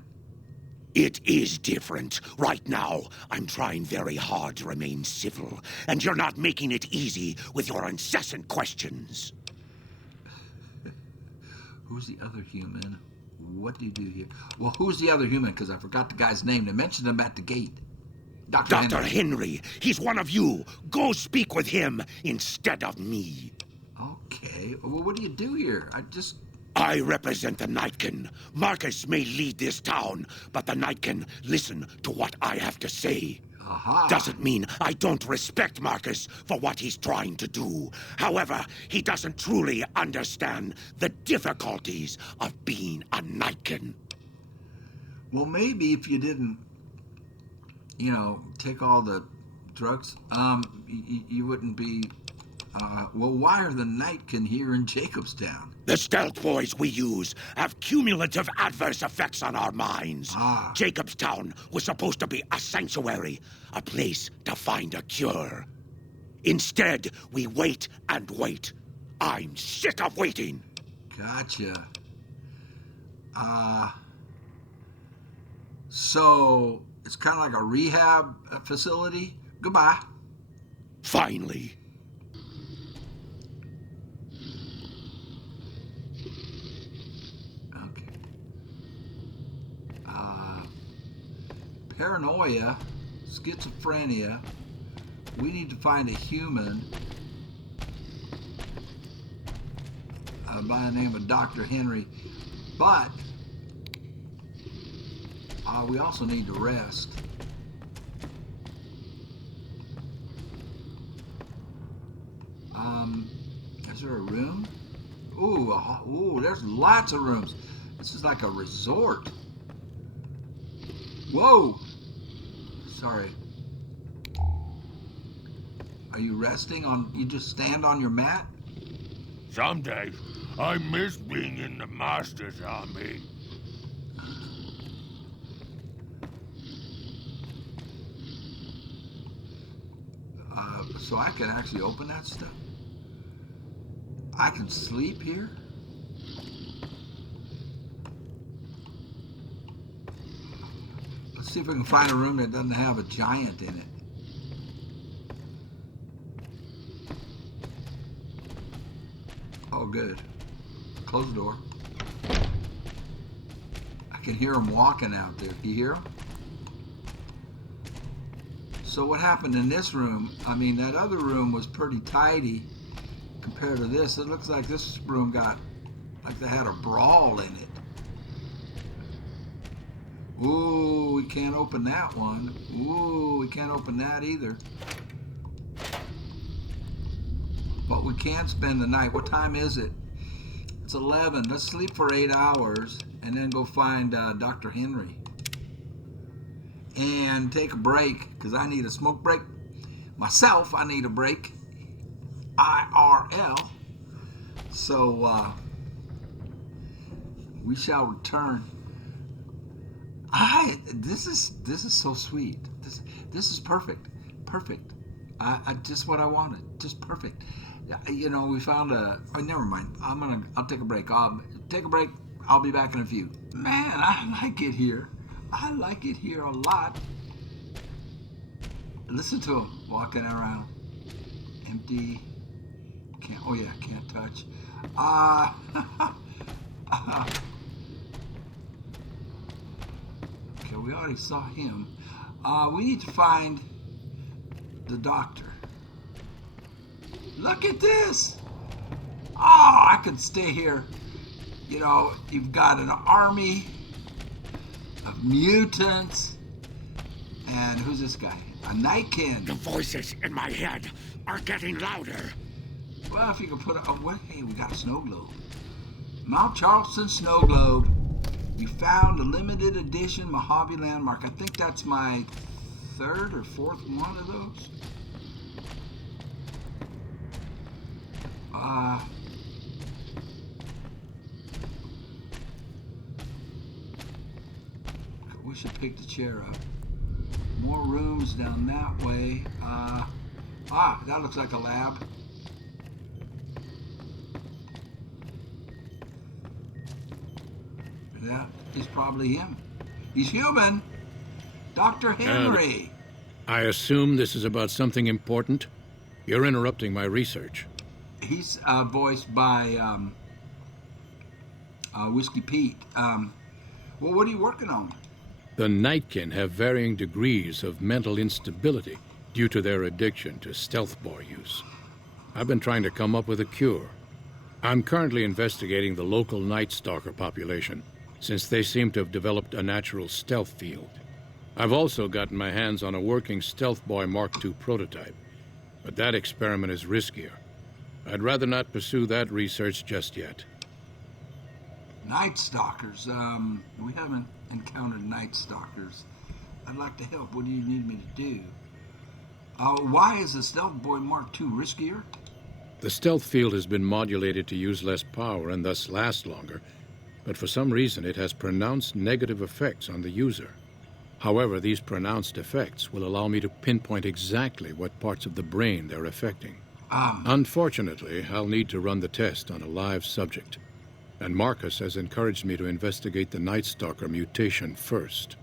It is different. Right now, I'm trying very hard to remain civil, and you're not making it easy with your incessant questions. Who's the other human? What do you do here? Well, who's the other human? Because I forgot the guy's name. They mentioned him at the gate. Dr. Henry. He's one of you. Go speak with him instead of me. Okay. Well, what do you do here? I represent the Nightkin. Marcus may lead this town, but the Nightkin listen to what I have to say. Aha. Doesn't mean I don't respect Marcus for what he's trying to do. However, he doesn't truly understand the difficulties of being a Nightkin. Well, maybe if you didn't, take all the drugs, you wouldn't be... well, why are the Nightkin here in Jacobstown? The stealth boys we use have cumulative adverse effects on our minds. Jacobstown was supposed to be a sanctuary, a place to find a cure. Instead, we wait and wait. I'm sick of waiting. Gotcha. So it's kind of like a rehab facility? Goodbye. Finally. paranoia, schizophrenia. We need to find a human by the name of Dr. Henry. But we also need to rest. Is there a room? Ooh, there's lots of rooms. This is like a resort. Whoa! Sorry. Are you resting on, you just stand on your mat? Some days, I miss being in the Master's army. So I can actually open that stuff. I can sleep here? Let's see if we can find a room that doesn't have a giant in it. Oh, good. Close the door. I can hear them walking out there. Do you hear them? So what happened in this room, I mean, that other room was pretty tidy compared to this. It looks like this room got, like they had a brawl in it. Ooh, we can't open that one. Ooh, we can't open that either. But we can spend the night. What time is it? It's 11. Let's sleep for 8 hours and then go find Dr. Henry. And take a break, because I need a smoke break. Myself, I need a break. IRL. So, we shall return. This is so sweet. This is perfect. Perfect. I just what I wanted. Just perfect. You know, we found a. Oh, never mind. I'll take a break. I'll take a break. I'll be back in a few. Man, I like it here. I like it here a lot. Listen to him walking around. Empty. Can't. Oh yeah, can't touch. Okay, we already saw him. We need to find the doctor. Look at this. Oh, I could stay here. You know, you've got an army of mutants. And who's this guy? A Nightkin. The voices in my head are getting louder. Well, if you can put hey, we got a snow globe. Mount Charleston snow globe. You found a limited edition Mojave landmark. I think that's my third or fourth one of those. We should pick the chair up. More rooms down that way. That looks like a lab. Yeah, he's probably him. He's human. Dr. Henry. I assume this is about something important? You're interrupting my research. He's voiced by Whiskey Pete. Well, what are you working on? The Nightkin have varying degrees of mental instability due to their addiction to stealth boy use. I've been trying to come up with a cure. I'm currently investigating the local Night Stalker population, since they seem to have developed a natural stealth field. I've also gotten my hands on a working Stealth Boy Mark II prototype, but that experiment is riskier. I'd rather not pursue that research just yet. Night Stalkers. We haven't encountered Night Stalkers. I'd like to help. What do you need me to do? Why is the Stealth Boy Mark II riskier? The stealth field has been modulated to use less power and thus last longer, but for some reason it has pronounced negative effects on the user. However, these pronounced effects will allow me to pinpoint exactly what parts of the brain they're affecting. Unfortunately, I'll need to run the test on a live subject, and Marcus has encouraged me to investigate the Night Stalker mutation first.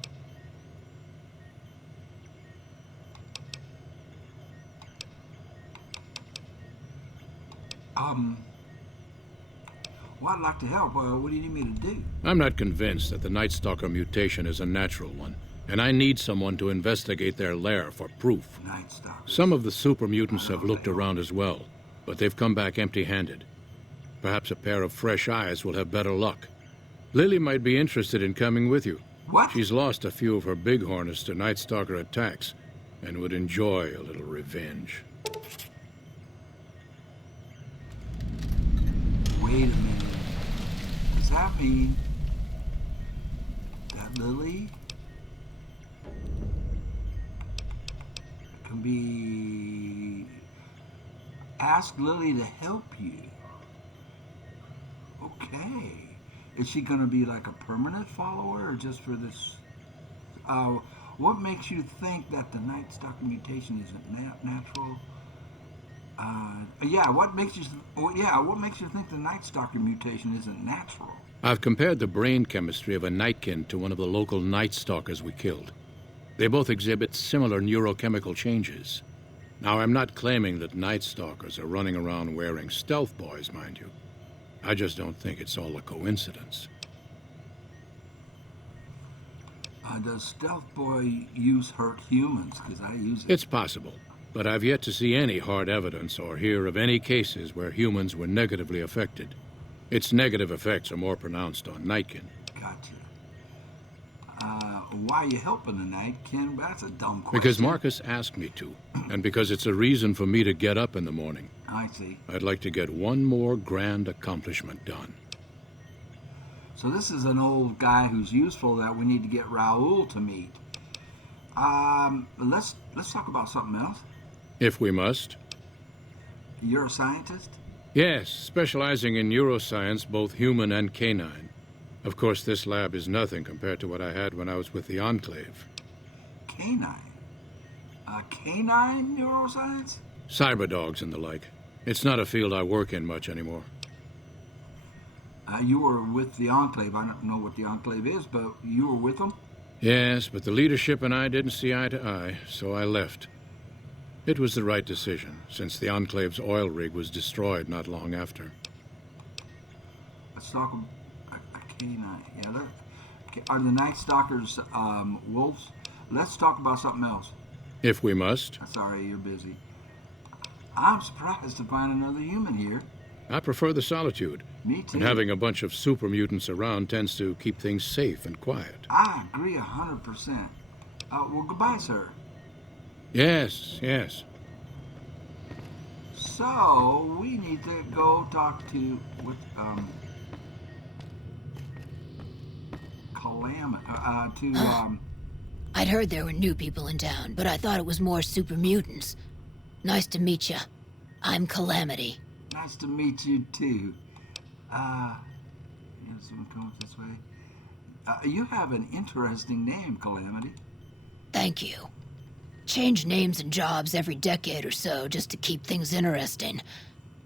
Well, I'd like to help. What do you need me to do? I'm not convinced that the Night Stalker mutation is a natural one, and I need someone to investigate their lair for proof. Night Stalkers. Some of the super mutants have looked around as well, but they've come back empty-handed. Perhaps a pair of fresh eyes will have better luck. Lily might be interested in coming with you. What? She's lost a few of her bighorners to Night Stalker attacks and would enjoy a little revenge. Wait a minute. Does that mean that Lily can be... Ask Lily to help you? Okay. Is she going to be like a permanent follower or just for this? What makes you think that the Night Stalker mutation isn't natural? What makes you think the Night Stalker mutation isn't natural? I've compared the brain chemistry of a Nightkin to one of the local Night Stalkers we killed. They both exhibit similar neurochemical changes. Now, I'm not claiming that Night Stalkers are running around wearing stealth boys, mind you. I just don't think it's all a coincidence. Does Stealth Boy hurt humans? Because I use it. It's possible, but I've yet to see any hard evidence or hear of any cases where humans were negatively affected. Its negative effects are more pronounced on Nightkin. Gotcha. Why are you helping the Nightkin? That's a dumb question. Because Marcus asked me to, and because it's a reason for me to get up in the morning. I see. I'd like to get one more grand accomplishment done. So this is an old guy who's useful that we need to get Raoul to meet. Let's talk about something else. If we must. You're a scientist? Yes, specializing in neuroscience, both human and canine. Of course, this lab is nothing compared to what I had when I was with the Enclave. Canine? Canine neuroscience? Cyberdogs and the like. It's not a field I work in much anymore. You were with the Enclave. I don't know what the Enclave is, but you were with them? Yes, but the leadership and I didn't see eye to eye, so I left. It was the right decision, since the Enclave's oil rig was destroyed not long after. Let's talk about a canine. Yeah, are the Night Stalkers wolves? Let's talk about something else. If we must. Sorry, you're busy. I'm surprised to find another human here. I prefer the solitude. Me too. And having a bunch of super mutants around tends to keep things safe and quiet. I agree 100%. Well, goodbye, sir. Yes, yes. So, we need to go talk to, I'd heard there were new people in town, but I thought it was more super mutants. Nice to meet you. I'm Calamity. Nice to meet you, too. Someone comes this way. You have an interesting name, Calamity. Thank you. Change names and jobs every decade or so just to keep things interesting.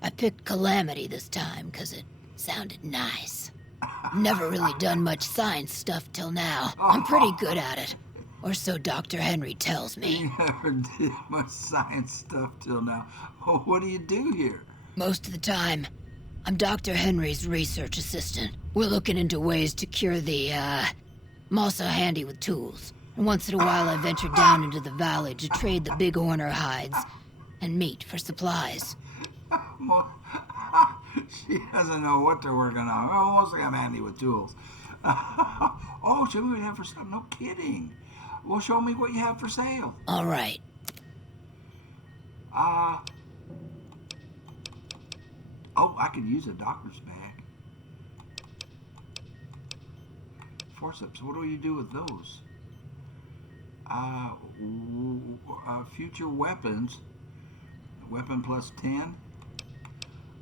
I picked Calamity this time because it sounded nice. Never really done much science stuff till now. I'm pretty good at it. Or so Dr. Henry tells me. You never did much science stuff till now. Oh, what do you do here? Most of the time, I'm Dr. Henry's research assistant. We're looking into ways to cure the, I'm also handy with tools. And once in a while I venture down into the valley to trade the bighorner hides and meat for supplies. She doesn't know what they're working on. Oh, mostly I'm handy with tools. Oh, show me what you have for sale. No kidding. Well, show me what you have for sale. All right. I could use a doctor's bag. Forceps, what do you do with those? Future weapons. Weapon plus 10.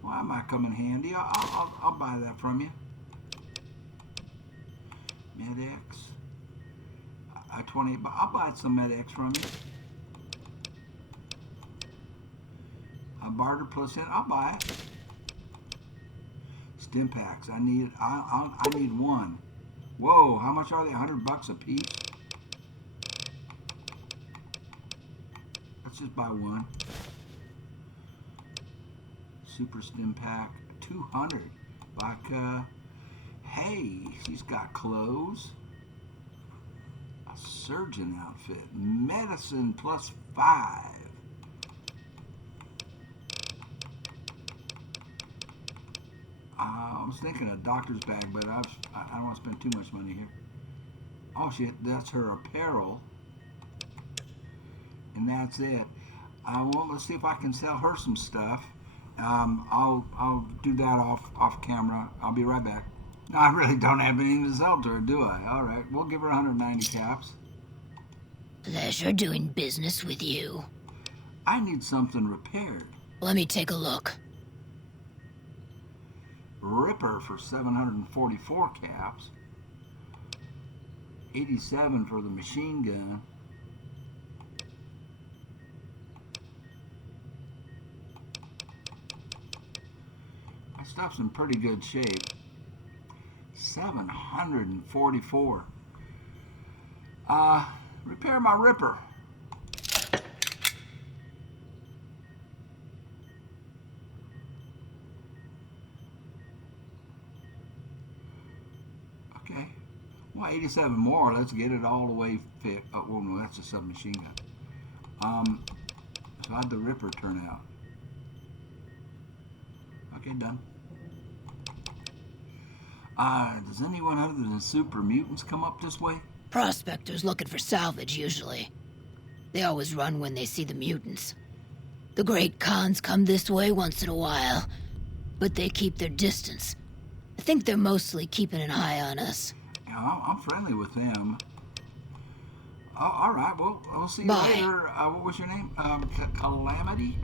Well, that might come in handy. I'll buy that from you. Med-X. 20. I'll buy some Med-X from you. A barter plus 10. I'll buy it. Stim packs. I need one. Whoa, how much are they? $100 a piece? Let's just buy one. Super stim pack, 200. Vodka. Hey, she's got clothes. Surgeon outfit. Medicine +5. I was thinking a doctor's bag, but I don't want to spend too much money here. Oh shit, that's her apparel. And that's it. Well, let's see if I can sell her some stuff. I'll do that off camera. I'll be right back. No, I really don't have anything to sell to her, do I? All right, we'll give her 190 caps. Pleasure doing business with you. I need something repaired. Let me take a look. Ripper for 744 caps. 87 for the machine gun. My stuff's in pretty good shape. 744. Repair my Ripper. Okay. Well, 87 more. Let's get it all the way fit. Oh, well, no, that's a submachine gun. So how'd the Ripper turn out? Okay, done. Does anyone other than super mutants come up this way? Prospectors looking for salvage, usually. They always run when they see the mutants. The Great Khans come this way once in a while, but they keep their distance. I think they're mostly keeping an eye on us. Yeah, I'm friendly with them. Oh, all right, well, we'll see you Bye. later. What was your name? Calamity?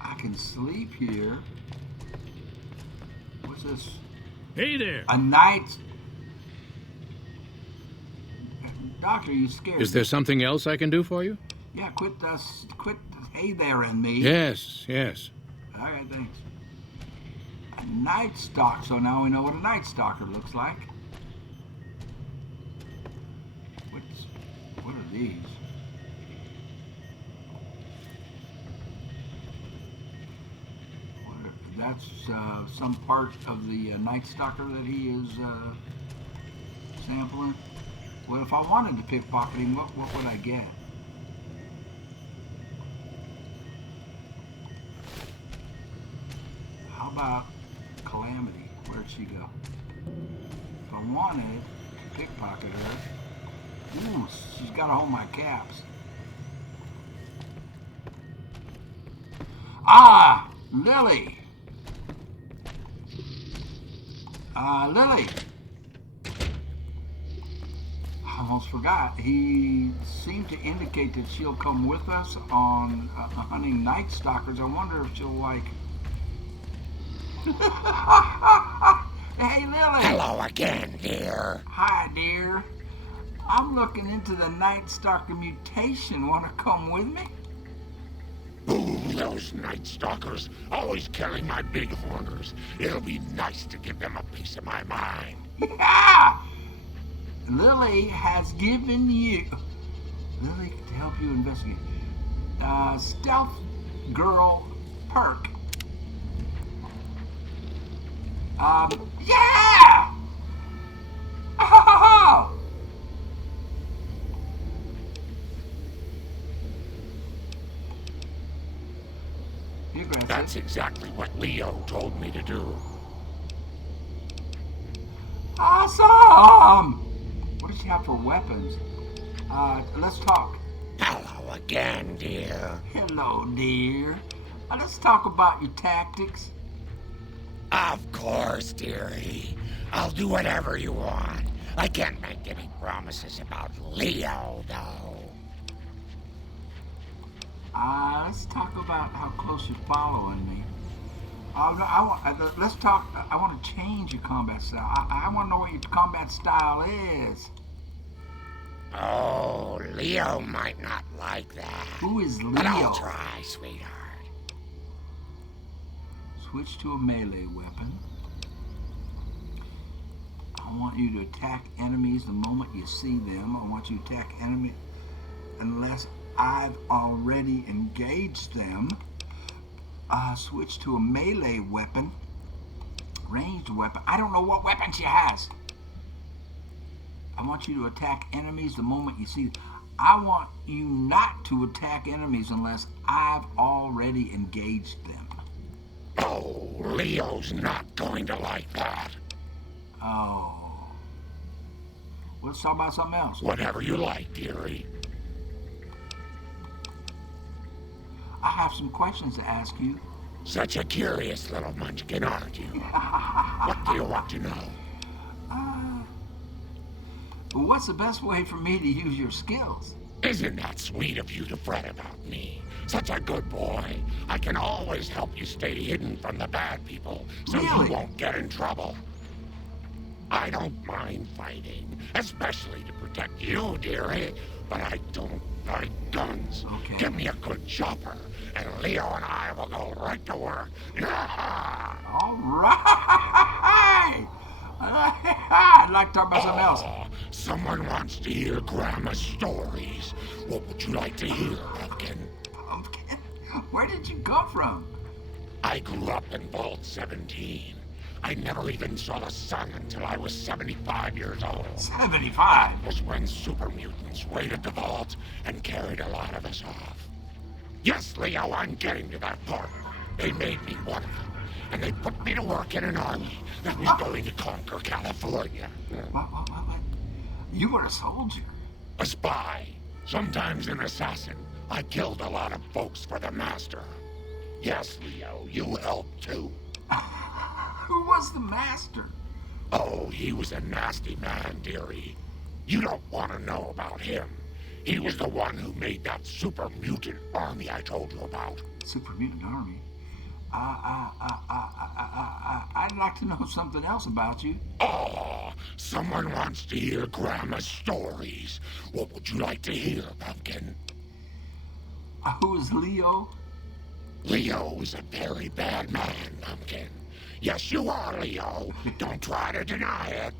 I can sleep here. What's this? Hey there. A night. Doctor, you scared Is there something else I can do for you? Yeah, quit hey there and me. Yes. All right, thanks. A night stalker. So now we know what a night stalker looks like. What are these? That's some part of the night stalker that he is sampling. Well, if I wanted to pickpocket him, what would I get? How about Calamity? Where'd she go? If I wanted to pickpocket her, ooh, she's got to hold my caps. Ah, Lily. Lily. I almost forgot. He seemed to indicate that she'll come with us on hunting night stalkers. I wonder if she'll like. Hey, Lily. Hello again, dear. Hi, dear. I'm looking into the night stalker mutation. Want to come with me? Ooh, those night stalkers, always killing my big horners. It'll be nice to give them a piece of my mind. Yeah! Lily has given you... Lily to help you investigate. Stealth Girl perk. Yeah! Oh! That's exactly what Leo told me to do. Awesome! What does she have for weapons? Let's talk. Hello again, dear. Hello, dear. Let's talk about your tactics. Of course, dearie. I'll do whatever you want. I can't make any promises about Leo, though. Let's talk about how close you're following me. Let's talk. I want to change your combat style. I want to know what your combat style is. Oh, Leo might not like that. Who is Leo? But I'll try, sweetheart. Switch to a melee weapon. I want you to attack enemies the moment you see them. I want you to attack enemies unless I've already engaged them. Switch to a melee weapon. Ranged weapon. I don't know what weapon she has. I want you to attack enemies the moment you see them. I want you not to attack enemies unless I've already engaged them. Oh, Leo's not going to like that. Oh. Let's talk about something else. Whatever you like, dearie. I have some questions to ask you. Such a curious little munchkin, aren't you? What do you want to know? What's the best way for me to use your skills? Isn't that sweet of you to fret about me? Such a good boy. I can always help you stay hidden from the bad people, so Really? you won't get in trouble. I don't mind fighting, especially to protect you, dearie, but I don't like guns. Okay. Give me a good chopper, and Leo and I will go right to work. All right. I'd like to talk about something else. Someone wants to hear Grandma's stories. What would you like to hear, Pumpkin? Pumpkin? Where did you come from? I grew up in Vault 17. I never even saw the sun until I was 75 years old. 75? That was when super mutants raided the vault and carried a lot of us off. Yes, Leo, I'm getting to that part. They made me one of them, and they put me to work in an army that was going to conquer California. What? You were a soldier? A spy. Sometimes an assassin. I killed a lot of folks for the Master. Yes, Leo, you helped too. Who was the Master? Oh, he was a nasty man, dearie. You don't want to know about him. He was the one who made that super mutant army I told you about. Super mutant army? I'd like to know something else about you. Oh, someone wants to hear Grandma's stories. What would you like to hear, Pumpkin? Who is Leo? Leo is a very bad man, Pumpkin. Yes, you are, Leo. Don't try to deny it.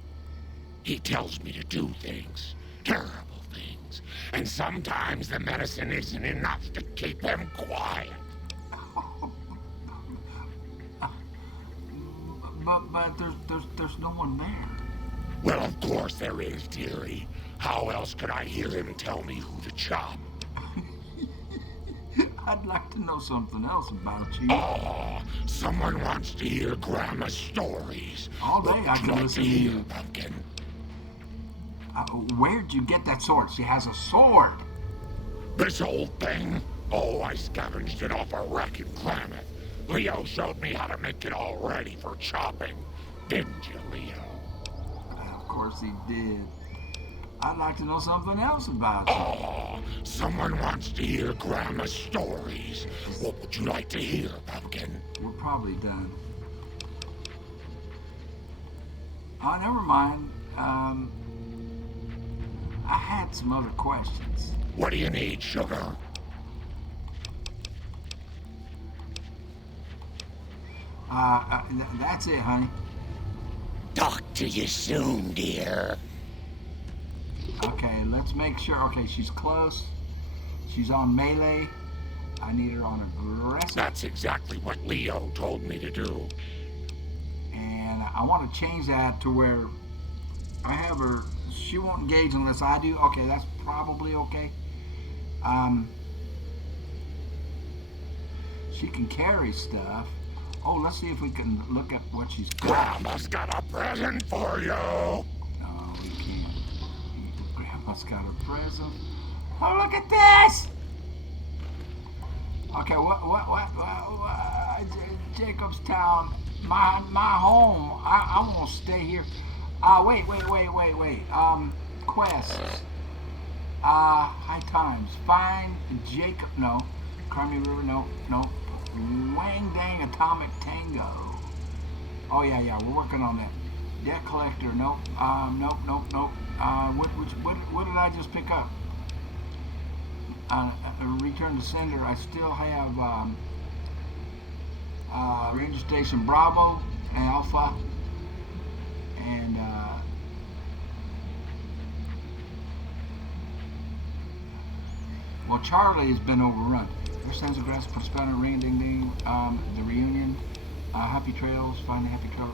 He tells me to do things, terrible things, and sometimes the medicine isn't enough to keep him quiet. But there's no one there. Well, of course there is, dearie. How else could I hear him tell me who to chop? I'd like to know something else about you. Oh, someone wants to hear Grandma's stories. All day I can listen to you. Pumpkin? Where'd you get that sword? She has a sword. This old thing? Oh, I scavenged it off a wreck in Klamath. Leo showed me how to make it all ready for chopping. Didn't you, Leo? Of course he did. I'd like to know something else about you. Oh, someone wants to hear Grandma's stories. What would you like to hear, Pumpkin? We're probably done. Oh, never mind. I had some other questions. What do you need, sugar? That's it, honey. Talk to you soon, dear. Okay, let's make sure. Okay, she's close. She's on melee. I need her on aggressive. That's exactly what Leo told me to do. And I want to change that to where I have her. She won't engage unless I do. Okay, that's probably okay. She can carry stuff. Oh, let's see if we can look at what she's got. Grandma's got a present for you. No, we can't. Grandma's got a present. Oh, look at this! Okay, what Jacobstown, my home. I want to stay here. Wait. Quests. High times. Find Jacob. No. Crummy River. No. Wang Dang Atomic Tango. Oh yeah. We're working on that. Debt collector. Nope. Nope. What did I just pick up? Return to sender. I still have Ranger Station Bravo and Alpha, and well, Charlie has been overrun. Your son's aggressive for spelling ring ding ding. The reunion. Happy trails. Find the happy trail.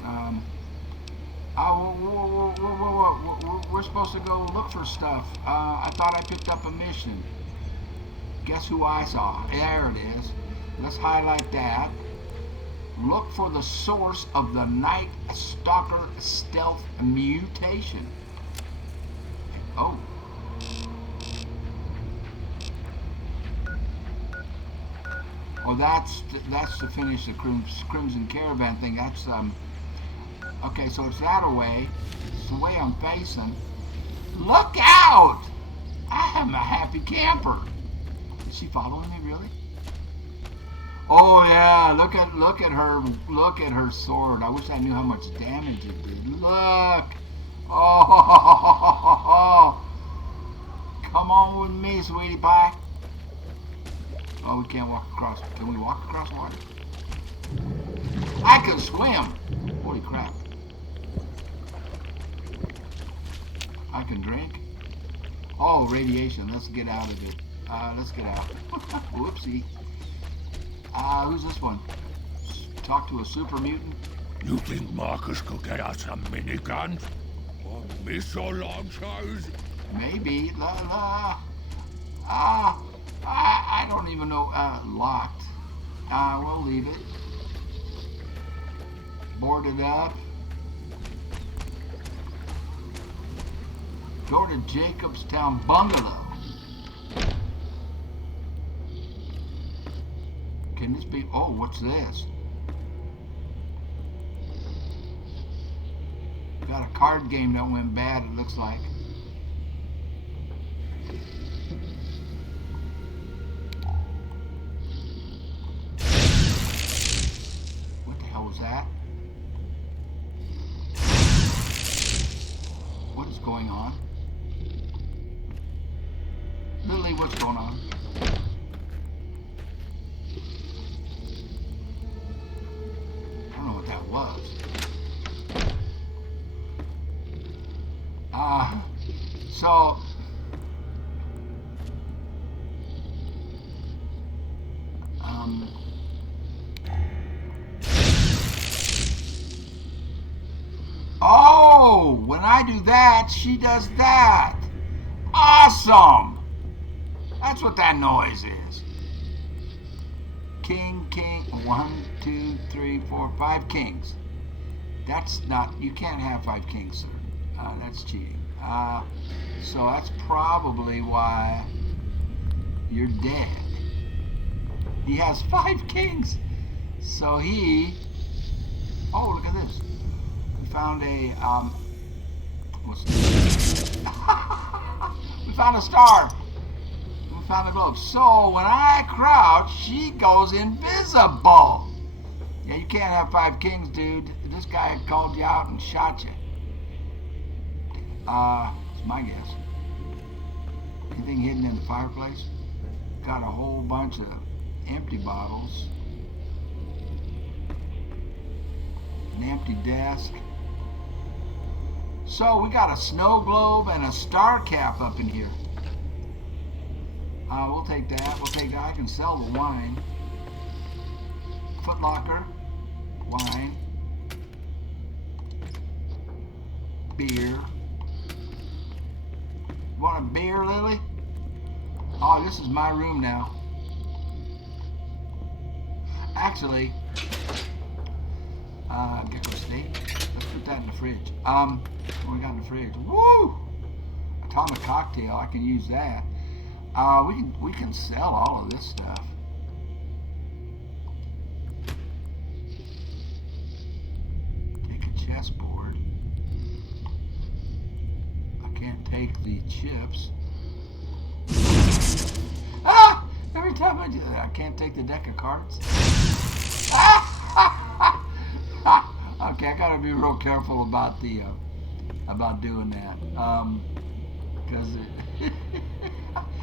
We're supposed to go look for stuff. I thought I picked up a mission. Guess who I saw? There it is. Let's highlight that. Look for the source of the Night Stalker stealth mutation. Oh. Oh, that's to finish the Crimson Caravan thing. That's okay. So it's that way. It's the way I'm facing. Look out! I am a happy camper. Is she following me really? Oh yeah, look at her sword. I wish I knew how much damage it did. Look! Oh, come on with me, sweetie pie. Oh, we can't walk across. Can we walk across water? I can swim. Holy crap! I can drink. Oh, radiation. Let's get out of it. Let's get out. Whoopsie. Who's this one? Talk to a super mutant? You think Marcus could get us some miniguns? Or missile launchers? Maybe. I don't even know. Locked. We'll leave it. Boarded up. Go to Jacobstown Bungalow. Can this be? Oh, what's this? Got a card game that went bad, it looks like. What the hell was that? What is going on? Lily, what's going on? I don't know what that was. So oh, when I do that, she does that. Awesome. That's what that noise is. King, 1, 2, 3, 4, 5 kings. That's not, you can't have 5 kings, sir. That's cheating. So that's probably why you're dead. He has 5 kings. So he, oh, look at this. We found a, what's this? We found a star. We found a globe. So when I crouch, she goes invisible. Yeah, you can't have 5 kings, dude. This guy called you out and shot you. It's my guess. Anything hidden in the fireplace? Got a whole bunch of empty bottles. An empty desk. So we got a snow globe and a star cap up in here. We'll take that. We'll take that. I can sell the wine. Foot Locker. Wine. Beer. Want a beer, Lily? Oh, this is my room now. Actually, get the steak. Let's put that in the fridge. What we got in the fridge? Woo! Atomic cocktail. I can use that. We can sell all of this stuff. Take a chessboard. I can't take the chips. Ah! Every time I do that, I can't take the deck of cards. Okay, I gotta be real careful about the about doing that, because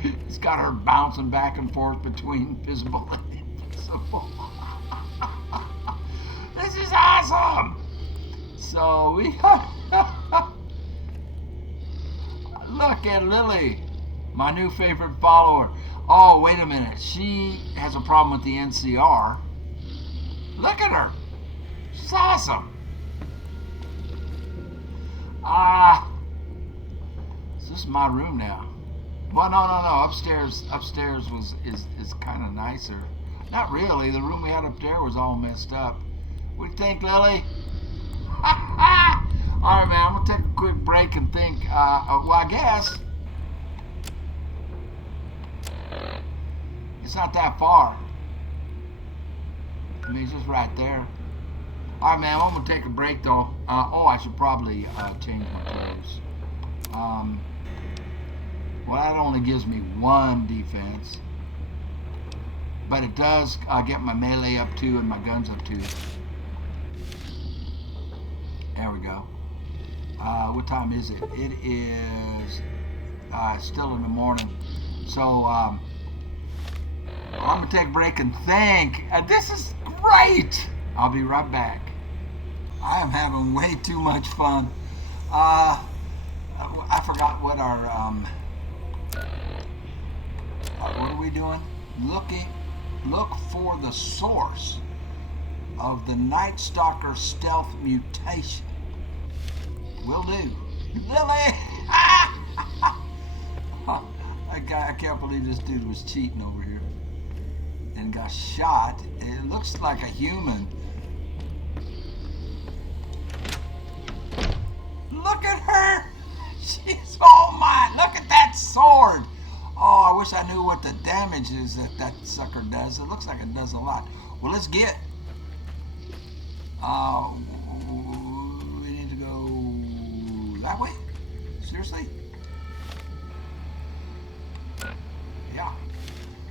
it's got her bouncing back and forth between visible and invisible. This is awesome. So we look at Lily, my new favorite follower. Oh, wait a minute. She has a problem with the NCR. Look at her. She's awesome. This is my room now. Well, no. Upstairs is kind of nicer. Not really. The room we had up there was all messed up. What do you think, Lily? All right, man. I'm gonna take a quick break and think. Well, I guess it's not that far. I mean, it's just right there. All right, man. I'm gonna take a break though. I should probably change my clothes. Well, that only gives me 1 defense, but it does get my melee up 2 and my guns up 2. There we go. What time is it? It is still in the morning. So I'm gonna take a break and think. This is great. I'll be right back. I am having way too much fun. I forgot what our what are we doing? Look for the source of the Night Stalker stealth mutation. Will do. Lily! I can't believe this dude was cheating over here and got shot. It looks like a human. Look at her! She's all mine. Look at that sword. Oh, I wish I knew what the damage is that sucker does. It looks like it does a lot. Well, let's get. We need to go that way. Seriously? Yeah.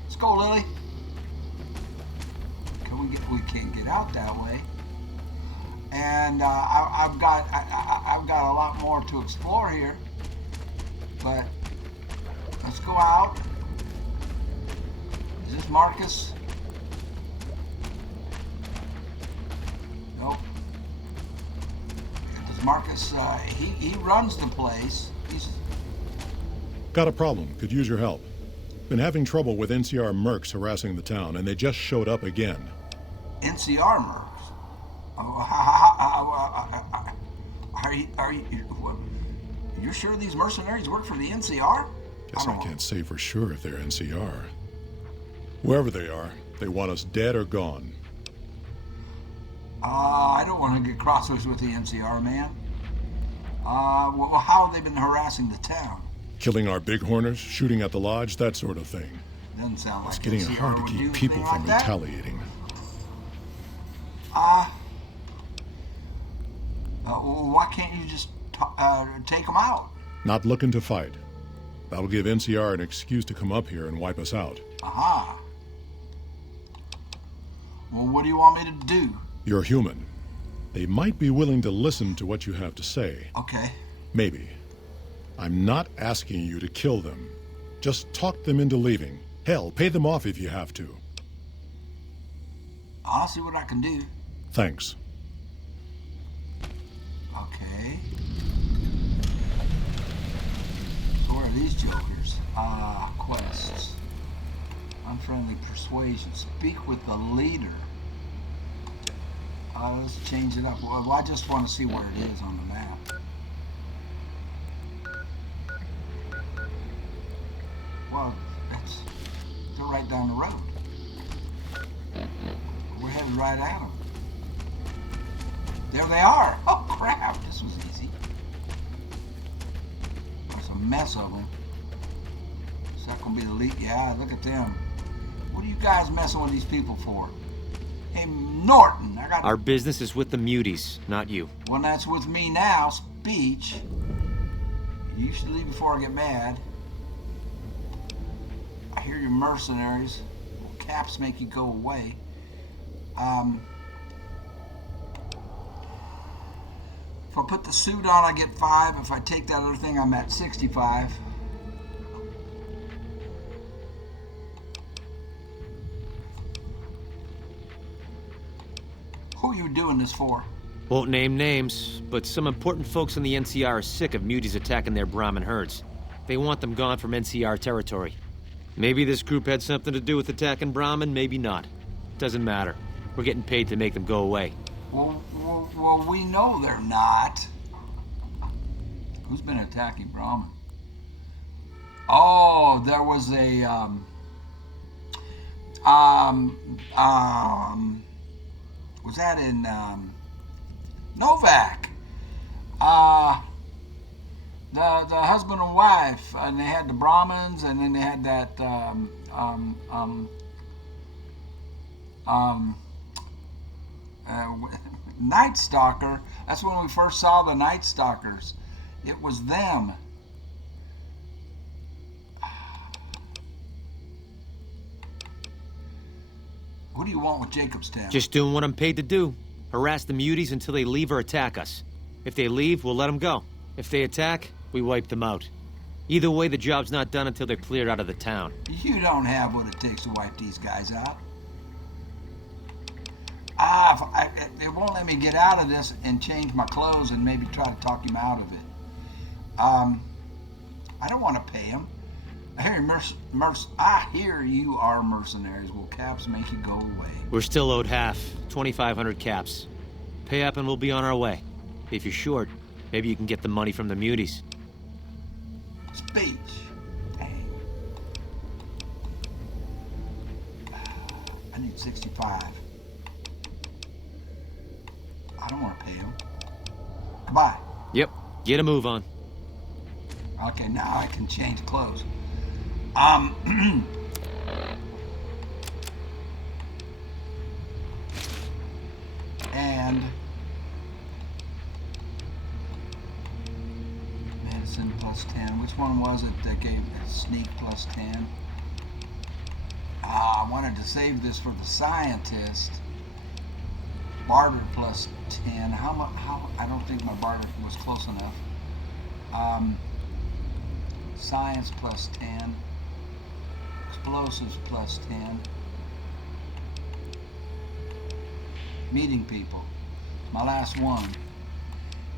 Let's go, Lily. We can't get out that way. And I've got a lot more to explore here. But let's go out. Is this Marcus? Nope. Does Marcus? He runs the place. Got a problem. Could use your help. Been having trouble with NCR mercs harassing the town, and they just showed up again. NCR mercs? Are you? You're sure these mercenaries work for the NCR? Guess I can't say for sure if they're NCR. Whoever they are, they want us dead or gone. I don't want to get crossways with the NCR, man. Well, how have they been harassing the town? Killing our bighorners, shooting at the lodge, that sort of thing. Doesn't sound like it's getting NCR hard to keep people from retaliating. Why can't you just take them out? Not looking to fight. That'll give NCR an excuse to come up here and wipe us out. Aha. Well, what do you want me to do? You're human. They might be willing to listen to what you have to say. Okay. Maybe. I'm not asking you to kill them. Just talk them into leaving. Hell, pay them off if you have to. I'll see what I can do. Thanks. Okay. So where are these jokers? Quests. Unfriendly persuasion. Speak with the leader. Let's change it up. Well, I just want to see where it is on the map. Well, they're right down the road. We're headed right at them. There they are. Oh, crap. This was easy. There's a mess of them. Is that going to be the lead? Yeah, look at them. What are you guys messing with these people for? Hey, Norton, I got... Our business is with the muties, not you. Well, that's with me now. Speech. You should leave before I get mad. I hear you're mercenaries. Well, caps make you go away. If I put the suit on, I get 5. If I take that other thing, I'm at 65. Who are you doing this for? Won't name names, but some important folks in the NCR are sick of muties attacking their Brahmin herds. They want them gone from NCR territory. Maybe this group had something to do with attacking Brahmin, maybe not. Doesn't matter. We're getting paid to make them go away. Well, we know they're not. Who's been attacking Brahmin? Oh, there was a was that in Novak? The husband and wife, and they had the Brahmins, and then they had that Night Stalker. That's when we first saw the Night Stalkers. It was them. What do you want with Jacobstown? Just doing what I'm paid to do. Harass the muties until they leave or attack us. If they leave, we'll let them go. If they attack, we wipe them out. Either way, the job's not done until they're cleared out of the town. You don't have what it takes to wipe these guys out. It won't let me get out of this and change my clothes and maybe try to talk him out of it. I don't want to pay him. I hear you are mercenaries. Will caps make you go away? We're still owed half, 2,500 caps. Pay up and we'll be on our way. If you're short, maybe you can get the money from the muties. Speech. Dang. I need 65. I don't want to pay him. Goodbye. Yep, get a move on. Okay, now I can change clothes. And medicine plus 10. Which one was it that gave sneak plus 10? I wanted to save this for the scientist. Barter plus 10. How? I don't think my barter was close enough. Science plus 10. Explosives plus 10. Meeting people. My last one.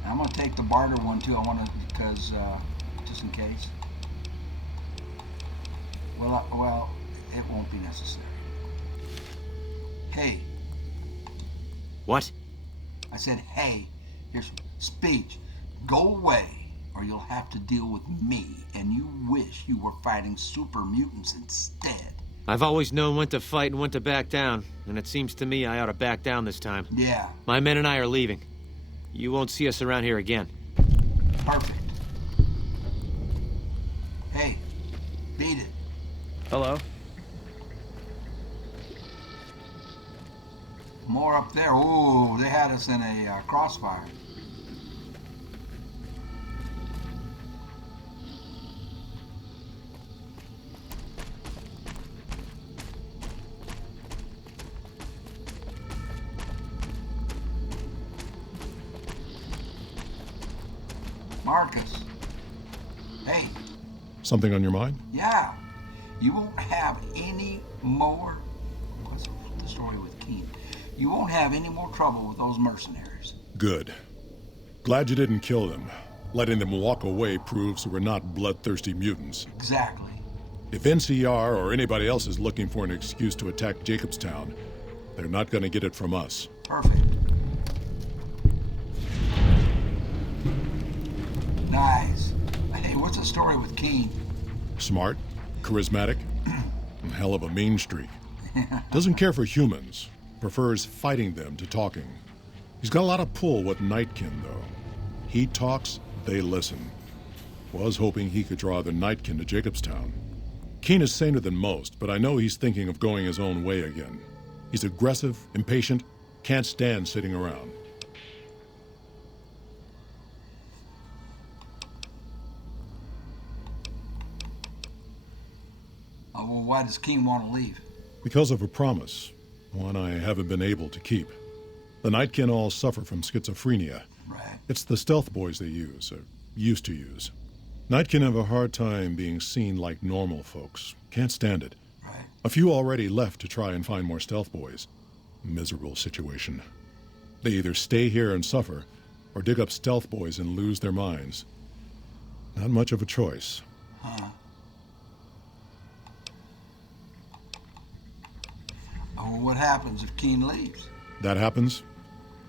And I'm going to take the barter one too. I want to, because, just in case. Well, it won't be necessary. Hey. What? I said, hey, here's speech. Go away, or you'll have to deal with me, and you wish you were fighting super mutants instead. I've always known when to fight and when to back down, and it seems to me I ought to back down this time. Yeah. My men and I are leaving. You won't see us around here again. Perfect. Hey, beat it. Hello? More up there. Ooh, they had us in a crossfire. Marcus. Hey. Something on your mind? Yeah. You won't have any more... What's the story with Keene? You won't have any more trouble with those mercenaries. Good. Glad you didn't kill them. Letting them walk away proves we're not bloodthirsty mutants. Exactly. If NCR or anybody else is looking for an excuse to attack Jacobstown, they're not going to get it from us. Perfect. Nice. Hey, what's the story with Keene? Smart, charismatic, and hell of a mean streak. Doesn't care for humans. Prefers fighting them to talking. He's got a lot of pull with Nightkin, though. He talks, they listen. Was hoping he could draw the Nightkin to Jacobstown. Keene is saner than most, but I know he's thinking of going his own way again. He's aggressive, impatient, can't stand sitting around. Well, why does Keene want to leave? Because of a promise. One I haven't been able to keep. The Nightkin all suffer from schizophrenia. Right. It's the stealth boys they use, or used to use. Nightkin have a hard time being seen like normal folks. Can't stand it. Right. A few already left to try and find more stealth boys. Miserable situation. They either stay here and suffer, or dig up stealth boys and lose their minds. Not much of a choice. Huh. Well, what happens if Keene leaves? That happens,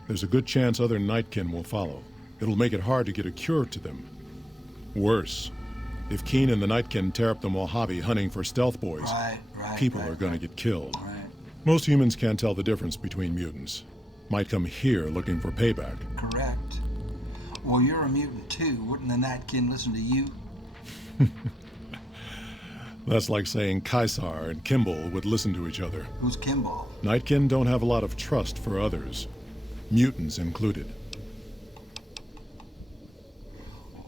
there's a good chance other Nightkin will follow. It'll make it hard to get a cure to them. Worse, if Keene and the Nightkin tear up the Mojave hunting for stealth boys, people are going to get killed. Most humans can't tell the difference between mutants. Might come here looking for payback. Correct. Well, you're a mutant too. Wouldn't the Nightkin listen to you? That's like saying Caesar and Kimball would listen to each other. Who's Kimball? Nightkin don't have a lot of trust for others, mutants included.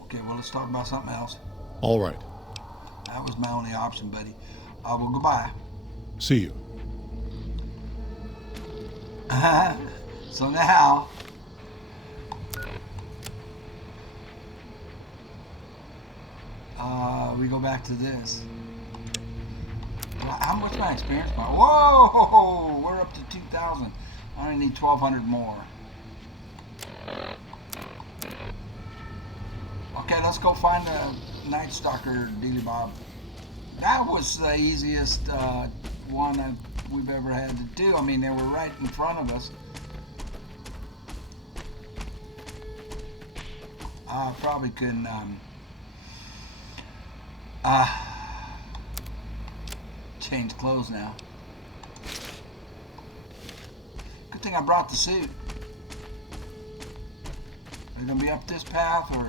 Okay, well, let's talk about something else. All right. That was my only option, buddy. Well, goodbye. See you. So now... we go back to this. How much my experience point? Whoa! We're up to 2,000. I only need 1,200 more. Okay, let's go find the Night Stalker, Dealy Bob. That was the easiest one we've ever had to do. I mean, they were right in front of us. I probably couldn't... change clothes now. Good thing I brought the suit. Are you gonna be up this path or...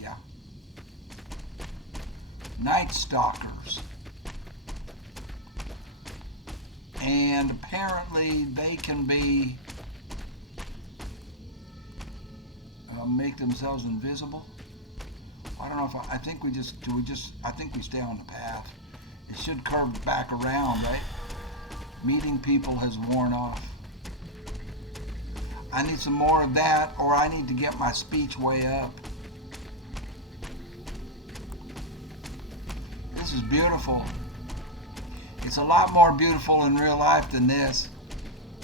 Yeah. Night Stalkers. And apparently they can be... make themselves invisible. I don't know if I think we just I think we stay on the path. It should curve back around, right? Meeting people has worn off. I need some more of that, or I need to get my speech way up. This is beautiful. It's a lot more beautiful in real life than this.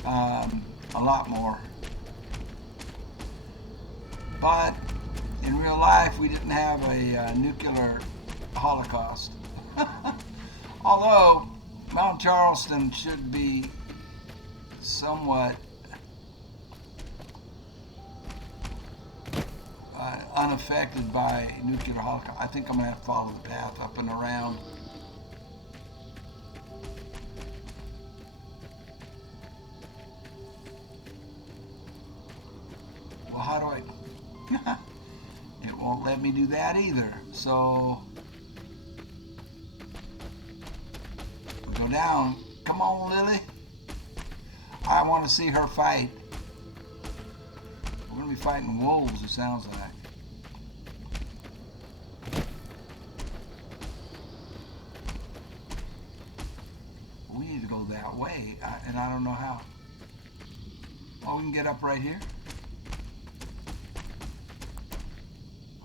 A lot more. But in real life, we didn't have a nuclear holocaust. Although, Mount Charleston should be somewhat unaffected by nuclear holocaust. I think I'm going to have to follow the path up and around. Well, how do I... It won't let me do that either. So... we'll go down. Come on, Lily. I want to see her fight. We're going to be fighting wolves, it sounds like. We need to go that way, and I don't know how. Oh, we can get up right here?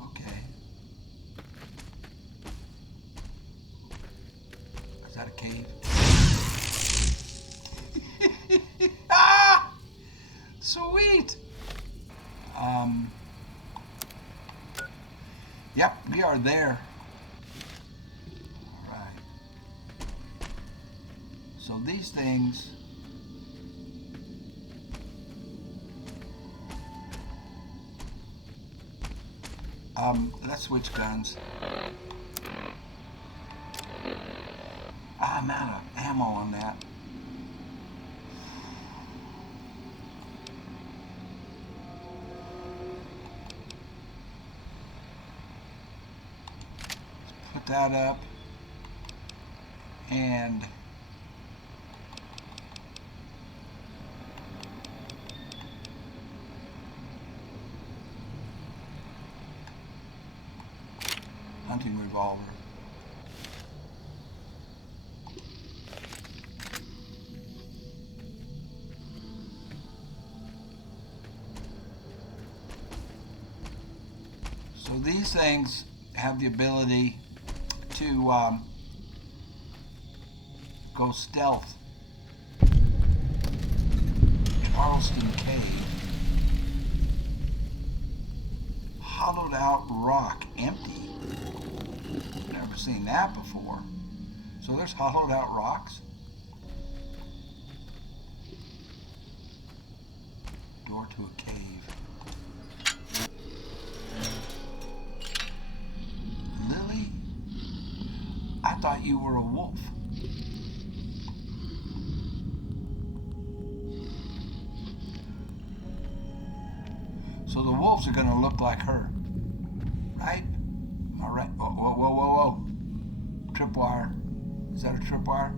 Okay. Is that a cave? Ah! Sweet! Yep, we are there. All right. So these things... let's switch guns. I'm out of ammo on that. Put that up and hunting revolver. So these things have the ability to go stealth. Charleston Cave. Hollowed out rock, empty. Never seen that before. So there's hollowed out rocks. Door to a cave. Lily? I thought you were a wolf. So the wolves are going to look like her, right? Am I right? Whoa, whoa, whoa, whoa, whoa. Tripwire. Is that a tripwire?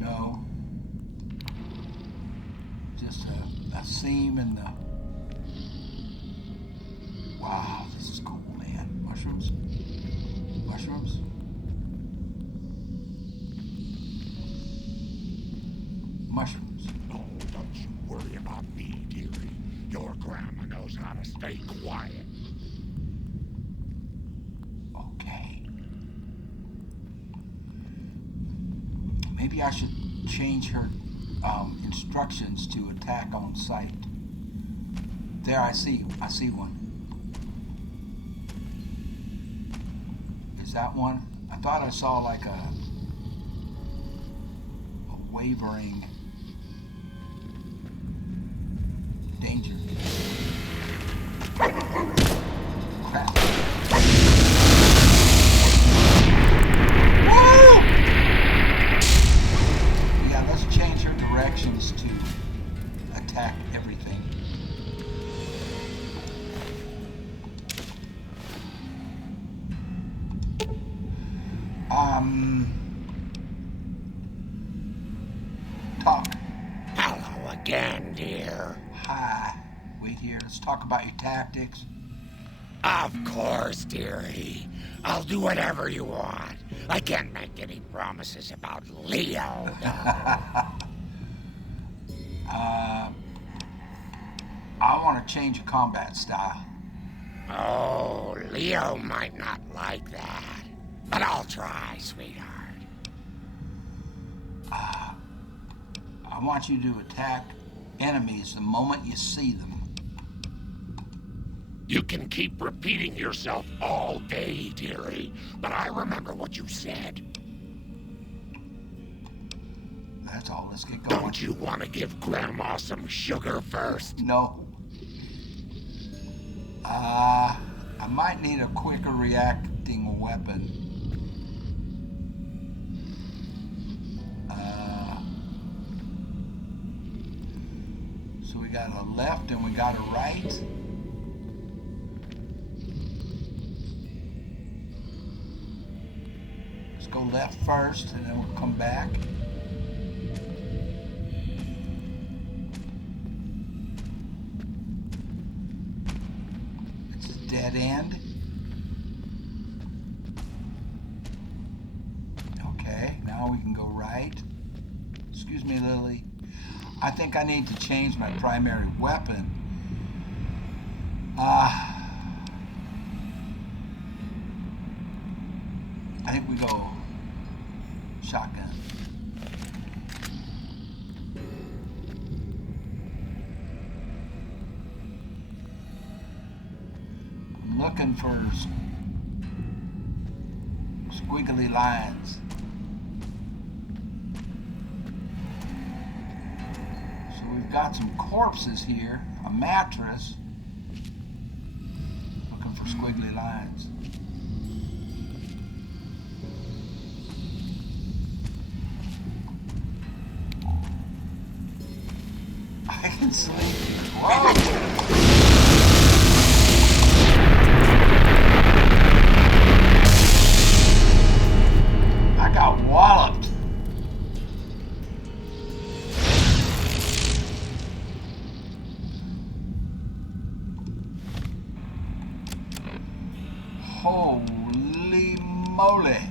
No. Just a seam in the... Wow, this is cool, man. Mushrooms? Mushrooms? Mushrooms. Oh, don't you worry about me, dearie. Your grandma knows how to stay quiet. Okay. Maybe I should change her instructions to attack on sight. There, I see one. Is that one? I thought I saw like a wavering danger. Crap. Woo! Yeah, let's change her directions to attack everything. Talk. Hello again, dear. Hi. Wait here. Let's talk about your tactics. Of course, dearie. I'll do whatever you want. I can't make any promises about Leo, though. I want to change your combat style. Oh, Leo might not like that. But I'll try, sweetheart. I want you to attack enemies the moment you see them. You can keep repeating yourself all day, dearie, but I remember what you said. That's all. Let's get going. Don't you want to give Grandma some sugar first? No. I might need a quicker reacting weapon. So we got a left and we got a right. Let's go left first and then we'll come back. It's a dead end. Okay, now we can go right. Excuse me, Lily. I think I need to change my primary weapon. I think we go shotgun. I'm looking for squiggly lines. We've got some corpses here, a mattress. Looking for squiggly lines. I can sleep. Whoa! I got walloped. Holy moly.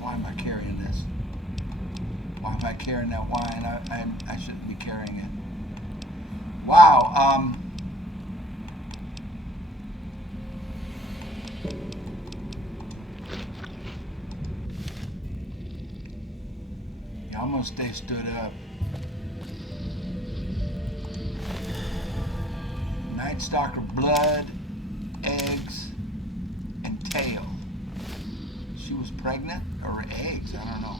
Why am I carrying this? Why am I carrying that wine? I shouldn't be carrying it. Wow, I'm gonna stay stood up. Night Stalker blood, eggs, and tail. She was pregnant? Or eggs? I don't know.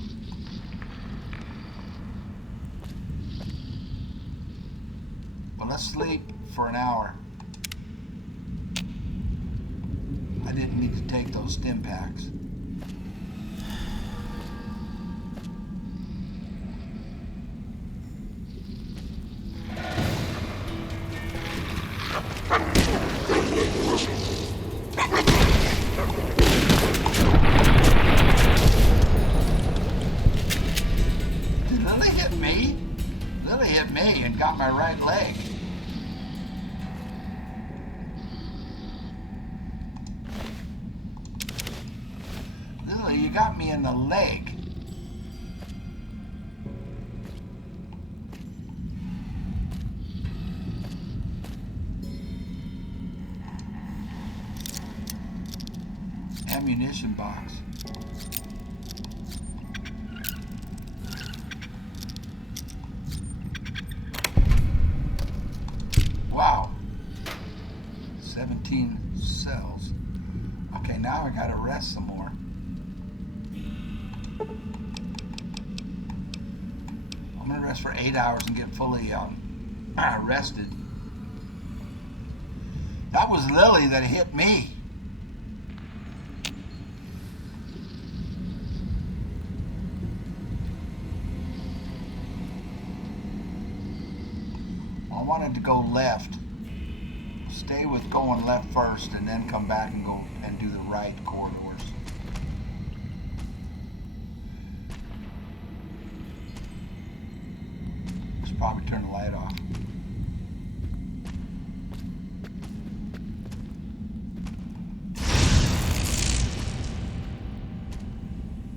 Well, let's sleep for an hour. I didn't need to take those stim packs. Did Lily hit me? Lily hit me and got my right leg. Lily, you got me in the leg. Ammunition box. Wow. 17 cells. Okay, now I gotta rest some more. I'm gonna rest for 8 hours and get fully rested. That was Lily that hit me. I wanted to go left. Stay with going left first and then come back and go and do the right corridors. Should probably turn the light off.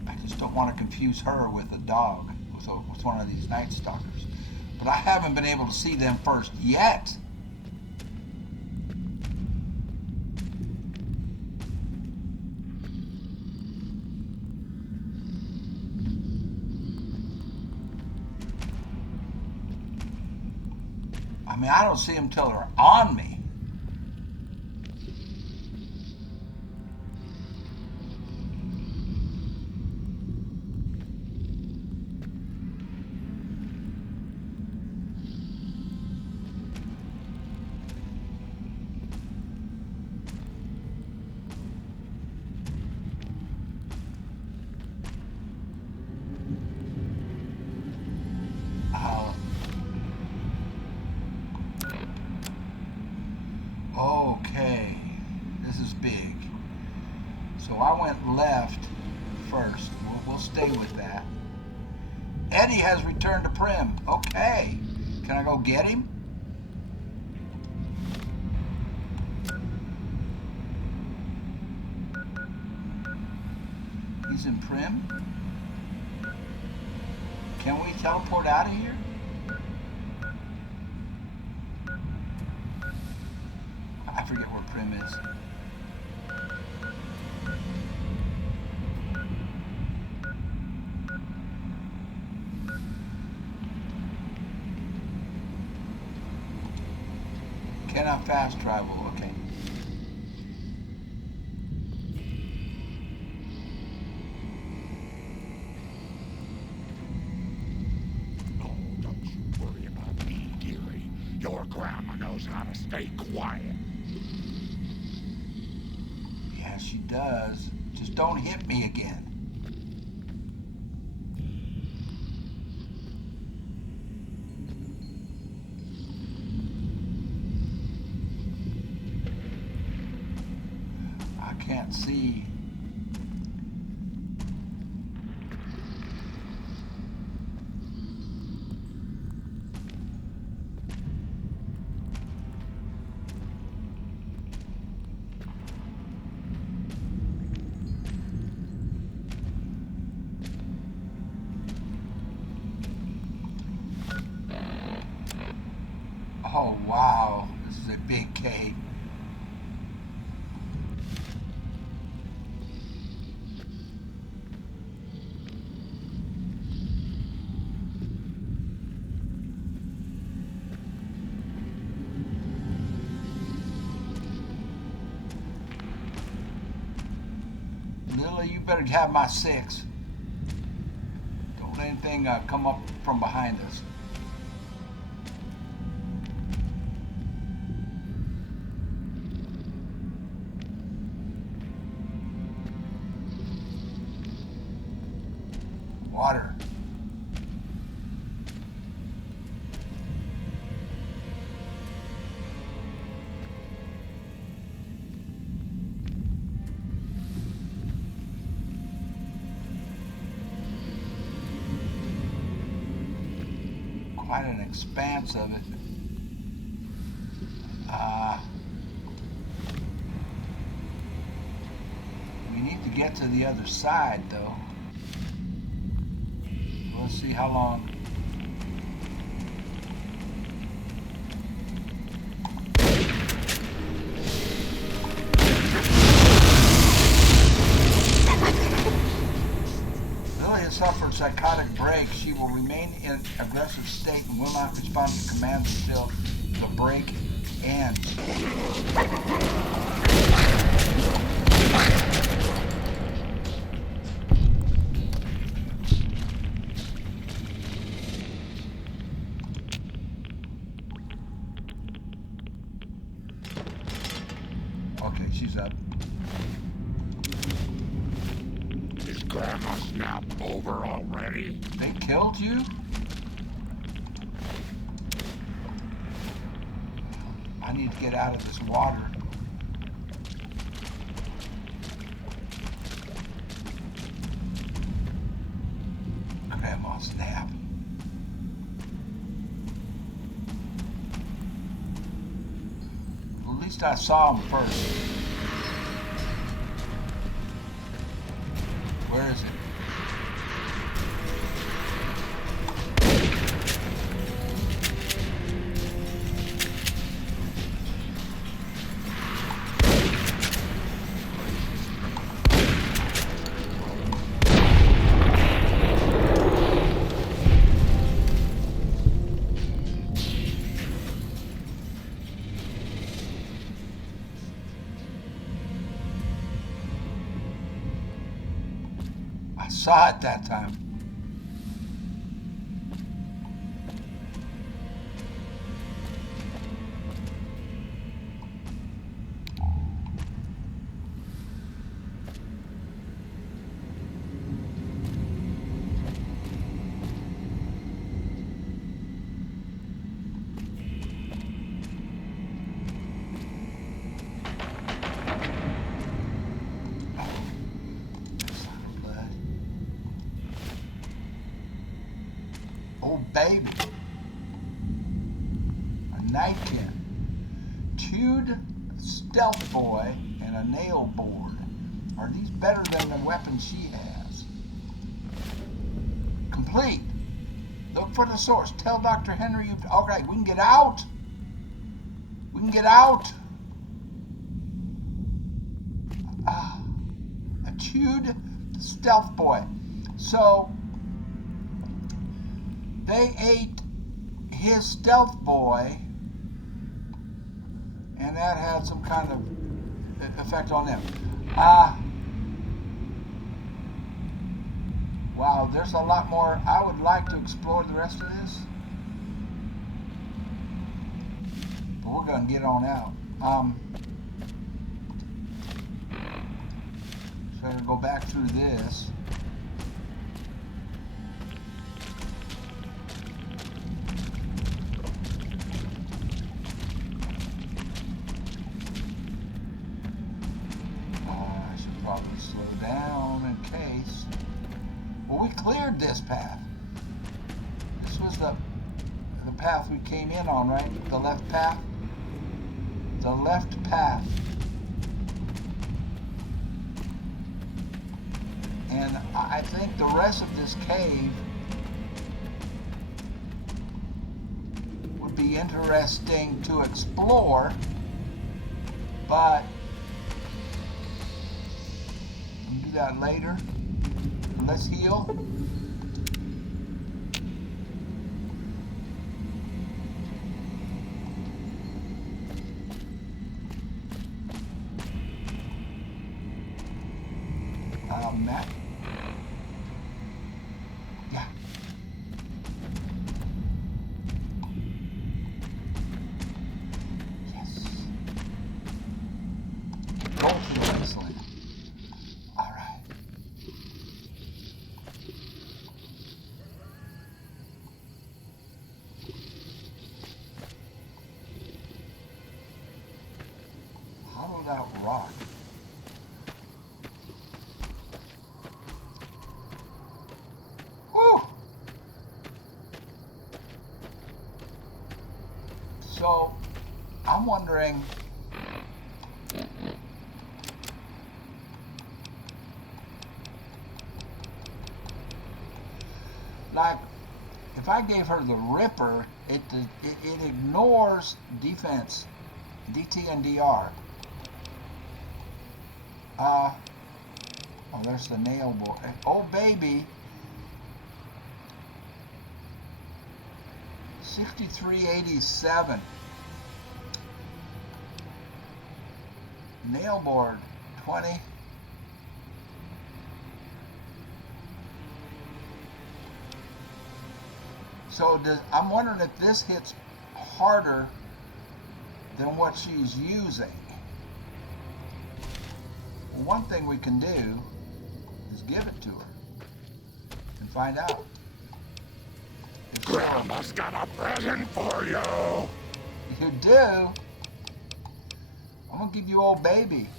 I just don't want to confuse her with a dog, with one of these Night Stalkers. But I haven't been able to see them first yet. I mean, I don't see them till they're on me. Okay, this is big. So I went left first. We'll stay with that. Eddie has returned to Prim. Okay. Can I go get him? He's in Prim? Can we teleport out of here? I forget where Prim is. Cannot fast travel, okay. Oh, don't you worry about me, dearie. Your grandma knows how to stay quiet. Yeah, she does. Just don't hit me again. I can't see. Oh, wow. This is a big cave. Billy, you better have my 6. Don't let anything come up from behind us. Water. Quite an expanse of it. We need to get to the other side, though. Let's see how long. Lily has suffered psychotic break. She will remain in aggressive state and will not respond to commands until the break ends. Okay, she's up. Is Grandma's nap over already? They killed you? I need to get out of this water. Grandma's nap. At least I saw him first. Where is it? I saw it that time. Oh, baby. A nightkin. Chewed stealth boy and a nail board. Are these better than the weapon she has? Complete. Look for the source. Tell Dr. Henry you've... Okay, we can get out. We can get out. A chewed stealth boy. So... they ate his stealth boy, and that had some kind of effect on them. Wow, there's a lot more. I would like to explore the rest of this, but we're going to get on out. So I'm going to go back through this. Probably slow down in case. Well, we cleared this path. This was the path we came in on, right? The left path. The left path. And I think the rest of this cave would be interesting to explore, but do that later. Let's heal. So, I'm wondering... Like, if I gave her the Ripper, it ignores defense, DT and DR. Oh, there's the nail board. Oh, baby. 6387. Nail board, 20. So I'm wondering if this hits harder than what she's using. Well, one thing we can do is give it to her and find out. Grandma's got a present for you. You do? I'm gonna give you old baby.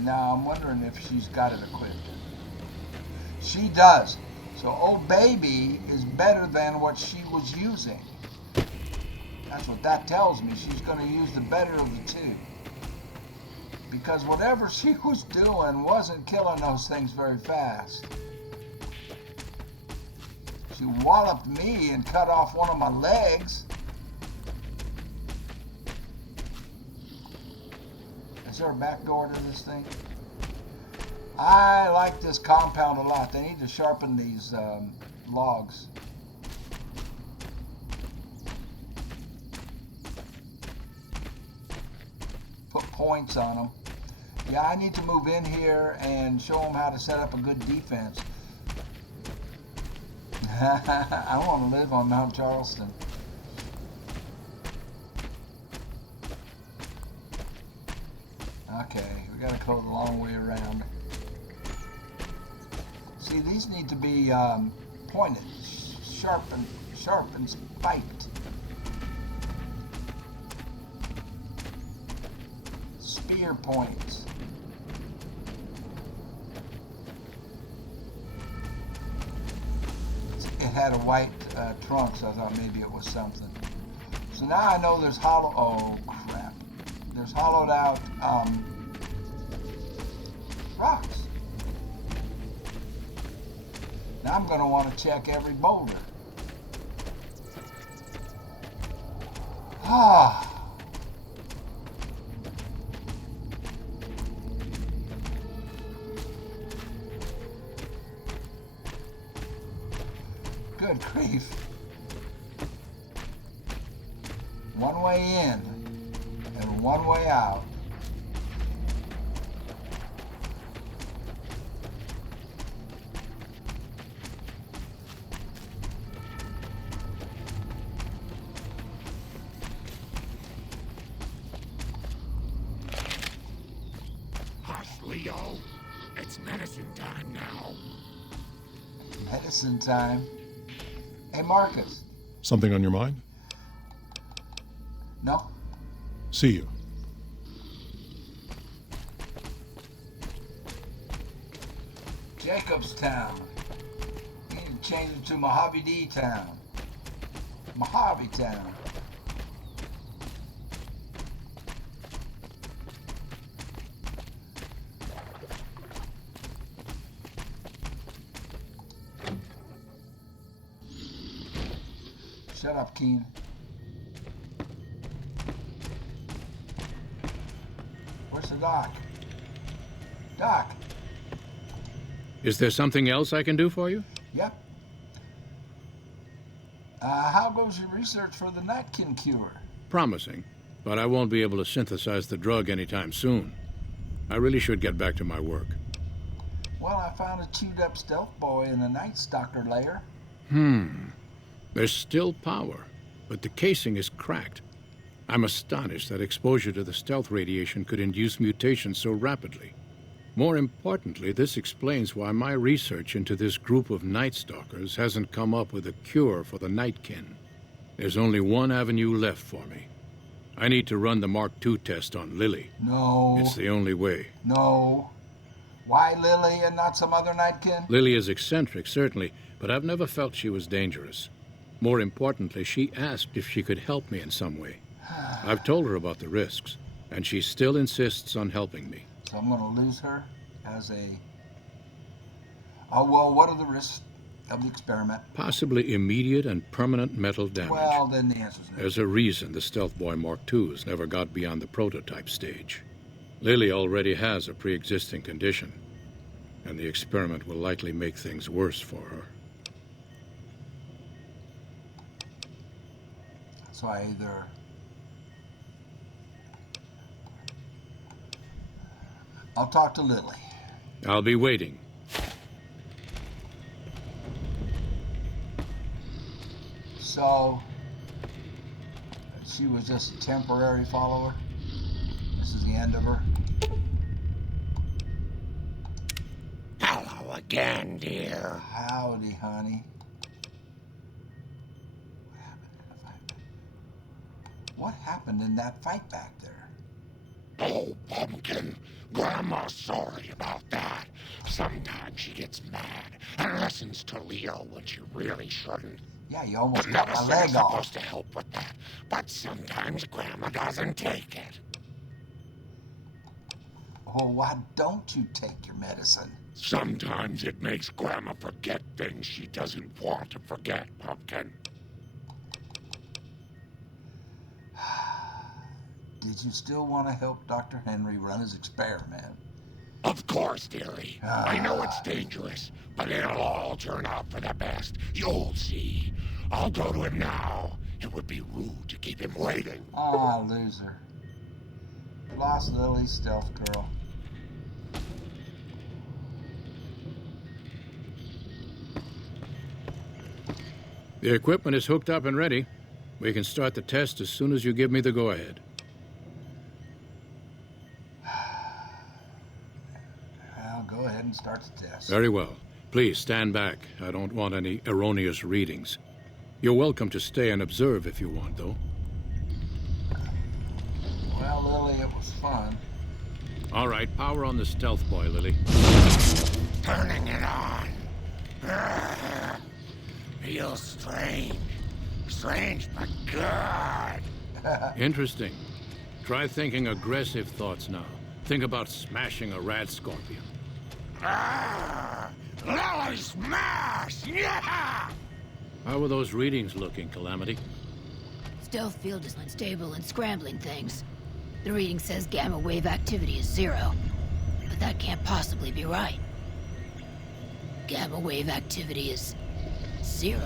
Now I'm wondering if she's got it equipped. She does. So old baby is better than what she was using. That's what that tells me. She's going to use the better of the two. Because whatever she was doing wasn't killing those things very fast. She walloped me and cut off one of my legs. Is there a back door to this thing? I like this compound a lot. They need to sharpen these logs. Put points on them. Yeah, I need to move in here and show them how to set up a good defense. I want to live on Mount Charleston. Okay, we gotta go the long way around. See, these need to be pointed, sharp and spiked. Spear points. It had a white trunk, so I thought maybe it was something. So now I know there's oh crap. There's hollowed out rocks. Now I'm going to want to check every boulder. Ah. Good grief. One way in and one way out. Leo, it's medicine time now. Medicine time? Hey, Marcus. Something on your mind? No. See you. Jacobstown. You need to change it to Mojave D Town. Mojave Town. Shut up, Keene. Where's the doc? Doc. Is there something else I can do for you? Yep. How goes your research for the Nightkin cure? Promising, but I won't be able to synthesize the drug anytime soon. I really should get back to my work. Well, I found a chewed-up stealth boy in a Night Stalker lair. There's still power, but the casing is cracked. I'm astonished that exposure to the stealth radiation could induce mutations so rapidly. More importantly, this explains why my research into this group of Night Stalkers hasn't come up with a cure for the Nightkin. There's only one avenue left for me. I need to run the Mark II test on Lily. No. It's the only way. No. Why Lily and not some other Nightkin? Lily is eccentric, certainly, but I've never felt she was dangerous. More importantly, she asked if she could help me in some way. I've told her about the risks, and she still insists on helping me. So I'm going to lose her as a... Oh, well, what are the risks of the experiment? Possibly immediate and permanent metal damage. Well, then the answer's no. There's a reason the Stealth Boy Mark IIs never got beyond the prototype stage. Lily already has a pre-existing condition, and the experiment will likely make things worse for her. So I either... I'll talk to Lily. I'll be waiting. So, she was just a temporary follower? This is the end of her? Hello again, dear. Howdy, honey. What happened in that fight back there? Oh, Pumpkin. Grandma's sorry about that. Sometimes she gets mad and listens to Leo when she really shouldn't. Yeah, you almost The got my medicine leg is off. supposed to help with that, but sometimes Grandma doesn't take it. Oh, why don't you take your medicine? Sometimes it makes Grandma forget things she doesn't want to forget, Pumpkin. Did you still want to help Dr. Henry run his experiment? Of course, dearie. I know it's dangerous, but it'll all turn out for the best. You'll see. I'll go to him now. It would be rude to keep him waiting. Ah, loser. Lost Lily's stealth girl. The equipment is hooked up and ready. We can start the test as soon as you give me the go-ahead. I'll go ahead and start the test. Very well. Please stand back. I don't want any erroneous readings. You're welcome to stay and observe if you want, though. Well, Lily, it was fun. All right, power on the Stealth Boy, Lily. Turning it on. Feels strange. Strange, but good. Interesting. Try thinking aggressive thoughts now. Think about smashing a rad scorpion. Lily smash! Yeah! How are those readings looking, Calamity? Stealth field is unstable and scrambling things. The reading says gamma wave activity is 0. But that can't possibly be right. Gamma wave activity is 0.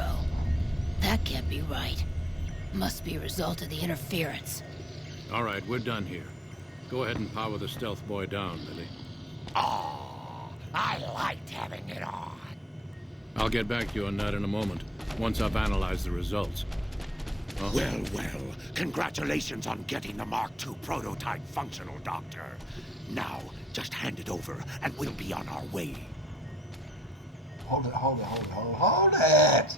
That can't be right. Must be a result of the interference. All right, we're done here. Go ahead and power the Stealth Boy down, Lily. Oh, I liked having it on. I'll get back to you on that in a moment, once I've analyzed the results. Well, congratulations on getting the Mark II prototype functional, Doctor. Now, just hand it over, and we'll be on our way. Hold it!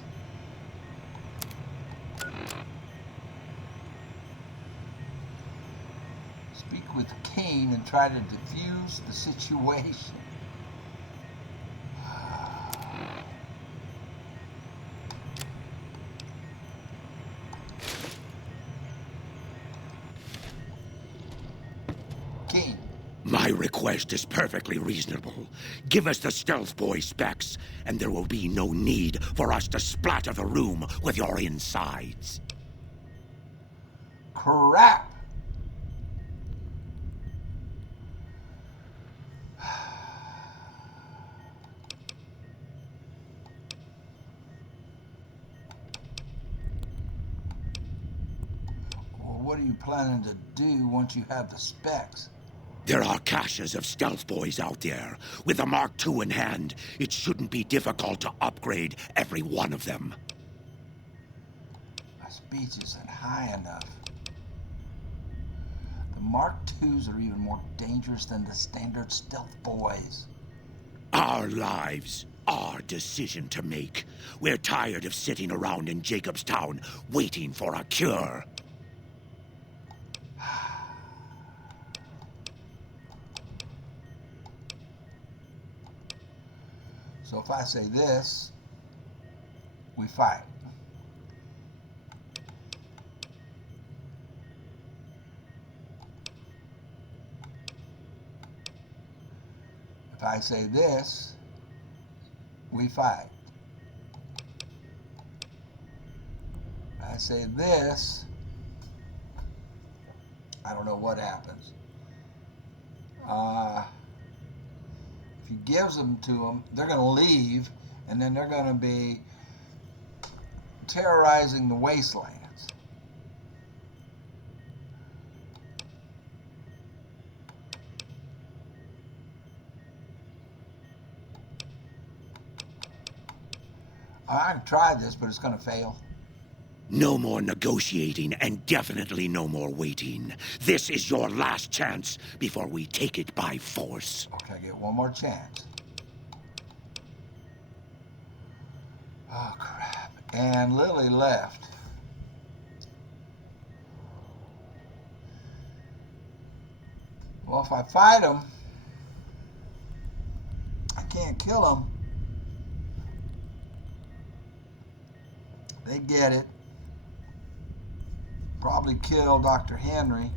Speak with Keene and try to defuse the situation. Keene. My request is perfectly reasonable. Give us the Stealth Boy specs, and there will be no need for us to splatter the room with your insides. Crap! Well, what are you planning to do once you have the specs? There are caches of Stealth Boys out there. With the Mark II in hand, it shouldn't be difficult to upgrade every one of them. My speech isn't high enough. The Mark IIs are even more dangerous than the standard Stealth Boys. Our lives, our decision to make. We're tired of sitting around in Jacobstown waiting for a cure. So if I say this, we fight. If I say this, we fight. If I say this, I don't know what happens. If he gives them to them, they're going to leave, and then they're going to be terrorizing the wastelands. I can try this, but it's going to fail. No more negotiating, and definitely no more waiting. This is your last chance before we take it by force. Okay, I get one more chance. Oh, crap. And Lily left. Well, if I fight him, I can't kill him. They get it. Probably kill Dr. Henry.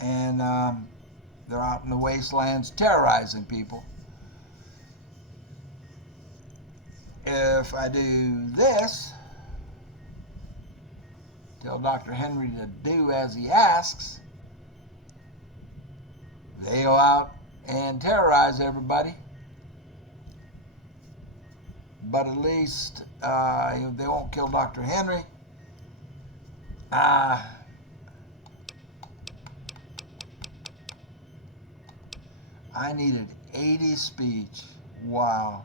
And they're out in the wastelands terrorizing people. If I do this, tell Dr. Henry to do as he asks, they go out and terrorize everybody. But at least they won't kill Dr. Henry. I needed 80 speech. Wow.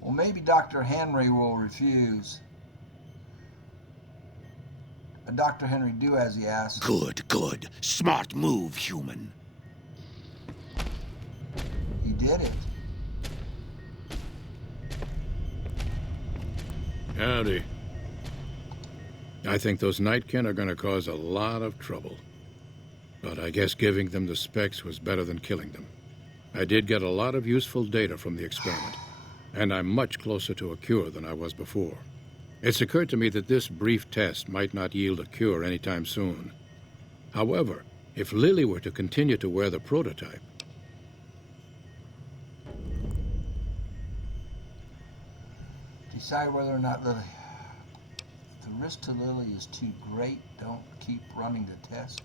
Well, maybe Dr. Henry will refuse. Dr. Henry, do as he asks. Good, good. Smart move, human. He did it. Howdy. I think those Nightkin are going to cause a lot of trouble. But I guess giving them the specs was better than killing them. I did get a lot of useful data from the experiment, and I'm much closer to a cure than I was before. It's occurred to me that this brief test might not yield a cure anytime soon. However, if Lily were to continue to wear the prototype... Decide whether or not Lily... If the risk to Lily is too great, don't keep running the test.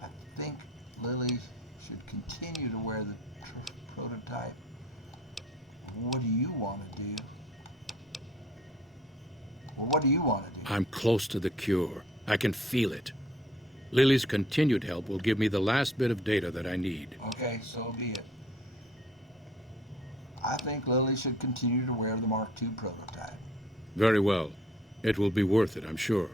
I think Lily should continue to wear the prototype. What do you want to do? Well, what do you want to do? I'm close to the cure. I can feel it. Lily's continued help will give me the last bit of data that I need. Okay, so be it. I think Lily should continue to wear the Mark II prototype. Very well. It will be worth it, I'm sure.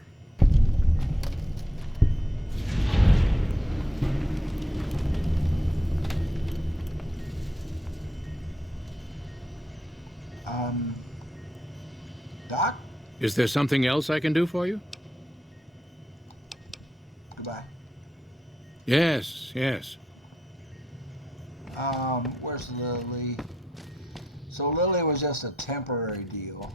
Doc? Is there something else I can do for you? Goodbye. Yes, yes. Where's Lily? So Lily was just a temporary deal.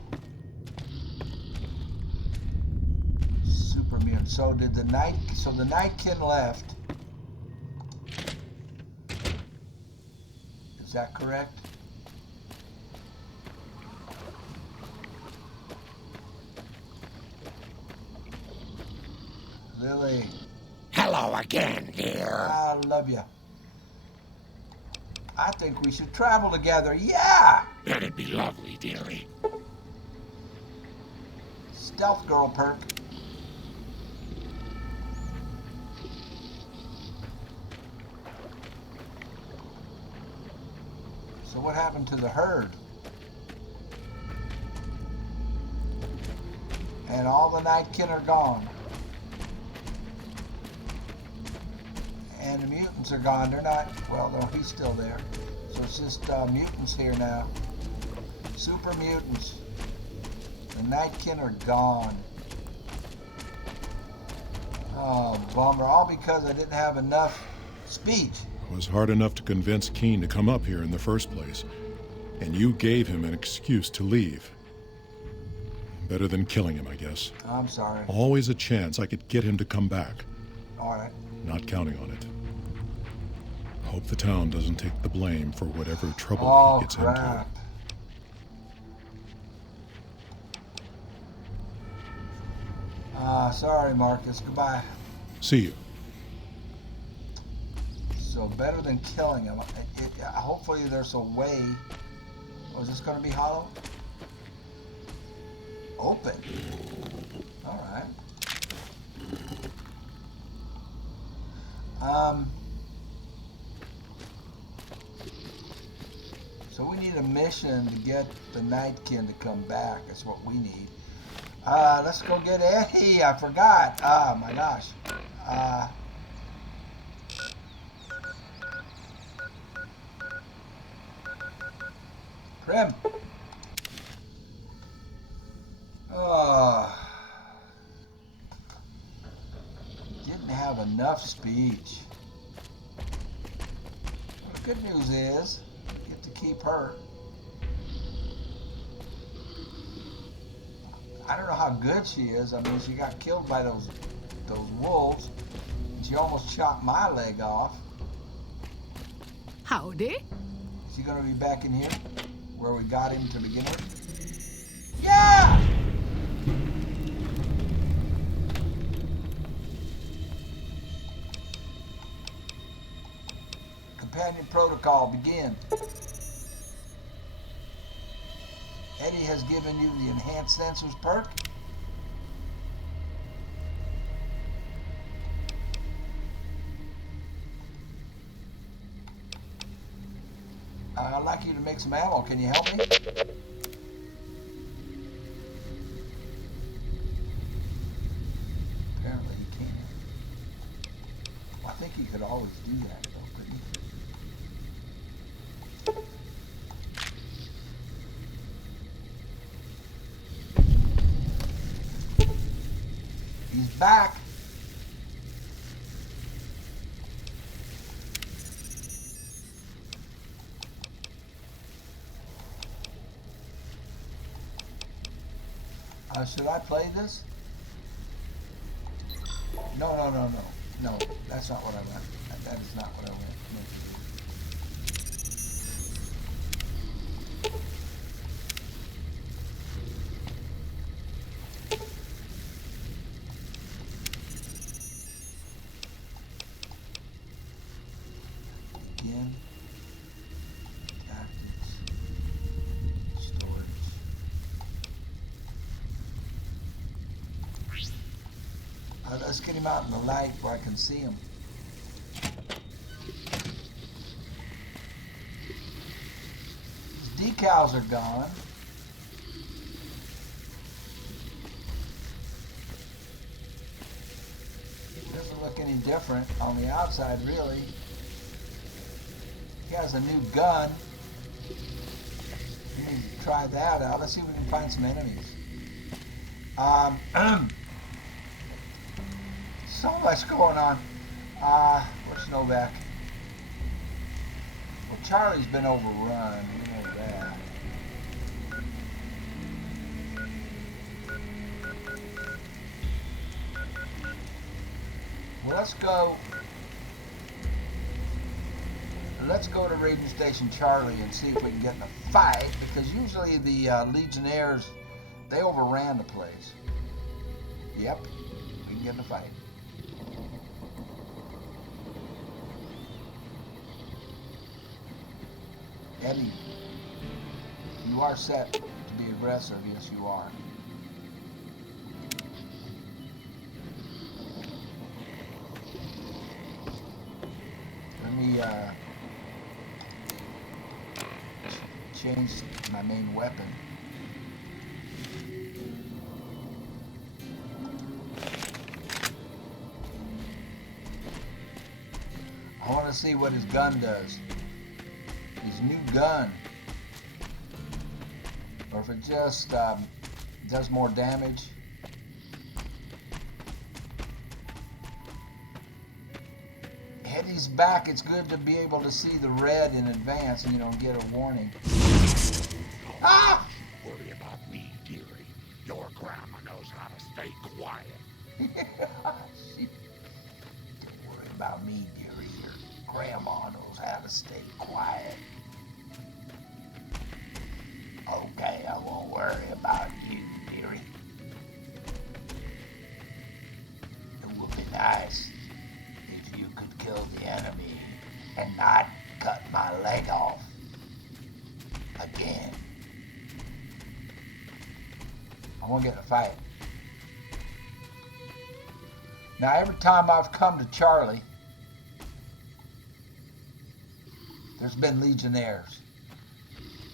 Super mutant. So did the Nightkin left. Is that correct? Lily. Hello again, dear. I love you. I think we should travel together. Yeah! That'd be lovely, dearie. Stealth girl perk. So what happened to the herd? And all the Nightkin are gone. And the mutants are gone. They're not, well, no, he's still there. So it's just mutants here now. Super mutants. The Nightkin are gone. Oh, bummer. All because I didn't have enough speech. It was hard enough to convince Keene to come up here in the first place, and you gave him an excuse to leave. Better than killing him, I guess. I'm sorry. Always a chance I could get him to come back. All right. Not counting on it. Hope the town doesn't take the blame for whatever trouble he gets crap. into. Sorry, Marcus. Goodbye. See you. So better than killing him. Hopefully there's a way. Oh, is this going to be hollow? Open. All right. So we need a mission to get the Nightkin to come back. That's what we need. Let's go get Eddie. I forgot. Oh my gosh. Prim. Didn't have enough speech. Well, the good news is, I get to keep her. I don't know how good she is. I mean, she got killed by those wolves, and she almost chopped my leg off. Howdy. Is he going to be back in here, where we got him to begin with? Yeah! Companion protocol, begin. Eddie has given you the enhanced sensors perk. I'd like you to make some ammo. Can you help me? Apparently he can't. Well, I think he could always do that, though, couldn't he? He's back. Should I play this? No. No, that's not what I meant. That is not what I meant. Again. Tactics. Storage. Let's get him out in the light where I can see him. His decals are gone. Doesn't look any different on the outside, really. He has a new gun. We need to try that out. Let's see if we can find some enemies. So much going on. Where's Novak? Well, Charlie's been overrun. We know that. Well, let's go to Radio Station Charlie and see if we can get in a fight, because usually the Legionnaires, they overran the place. Yep, we can get in a fight. Eddie, you are set to be aggressive. Yes, you are. Let me change my main weapon. I want to see what his gun does. His new gun. Or if it just does more damage. Eddie's back, it's good to be able to see the red in advance and, get a warning. Ah! Don't worry about me, dearie. Your grandma knows how to stay quiet. Don't worry about me, dearie. Your grandma knows how to stay quiet. Okay, I won't worry about you, dearie. It would be nice if you could kill the enemy and not cut my leg off again. I want to get in a fight. Now, every time I've come to Charlie, there's been Legionnaires.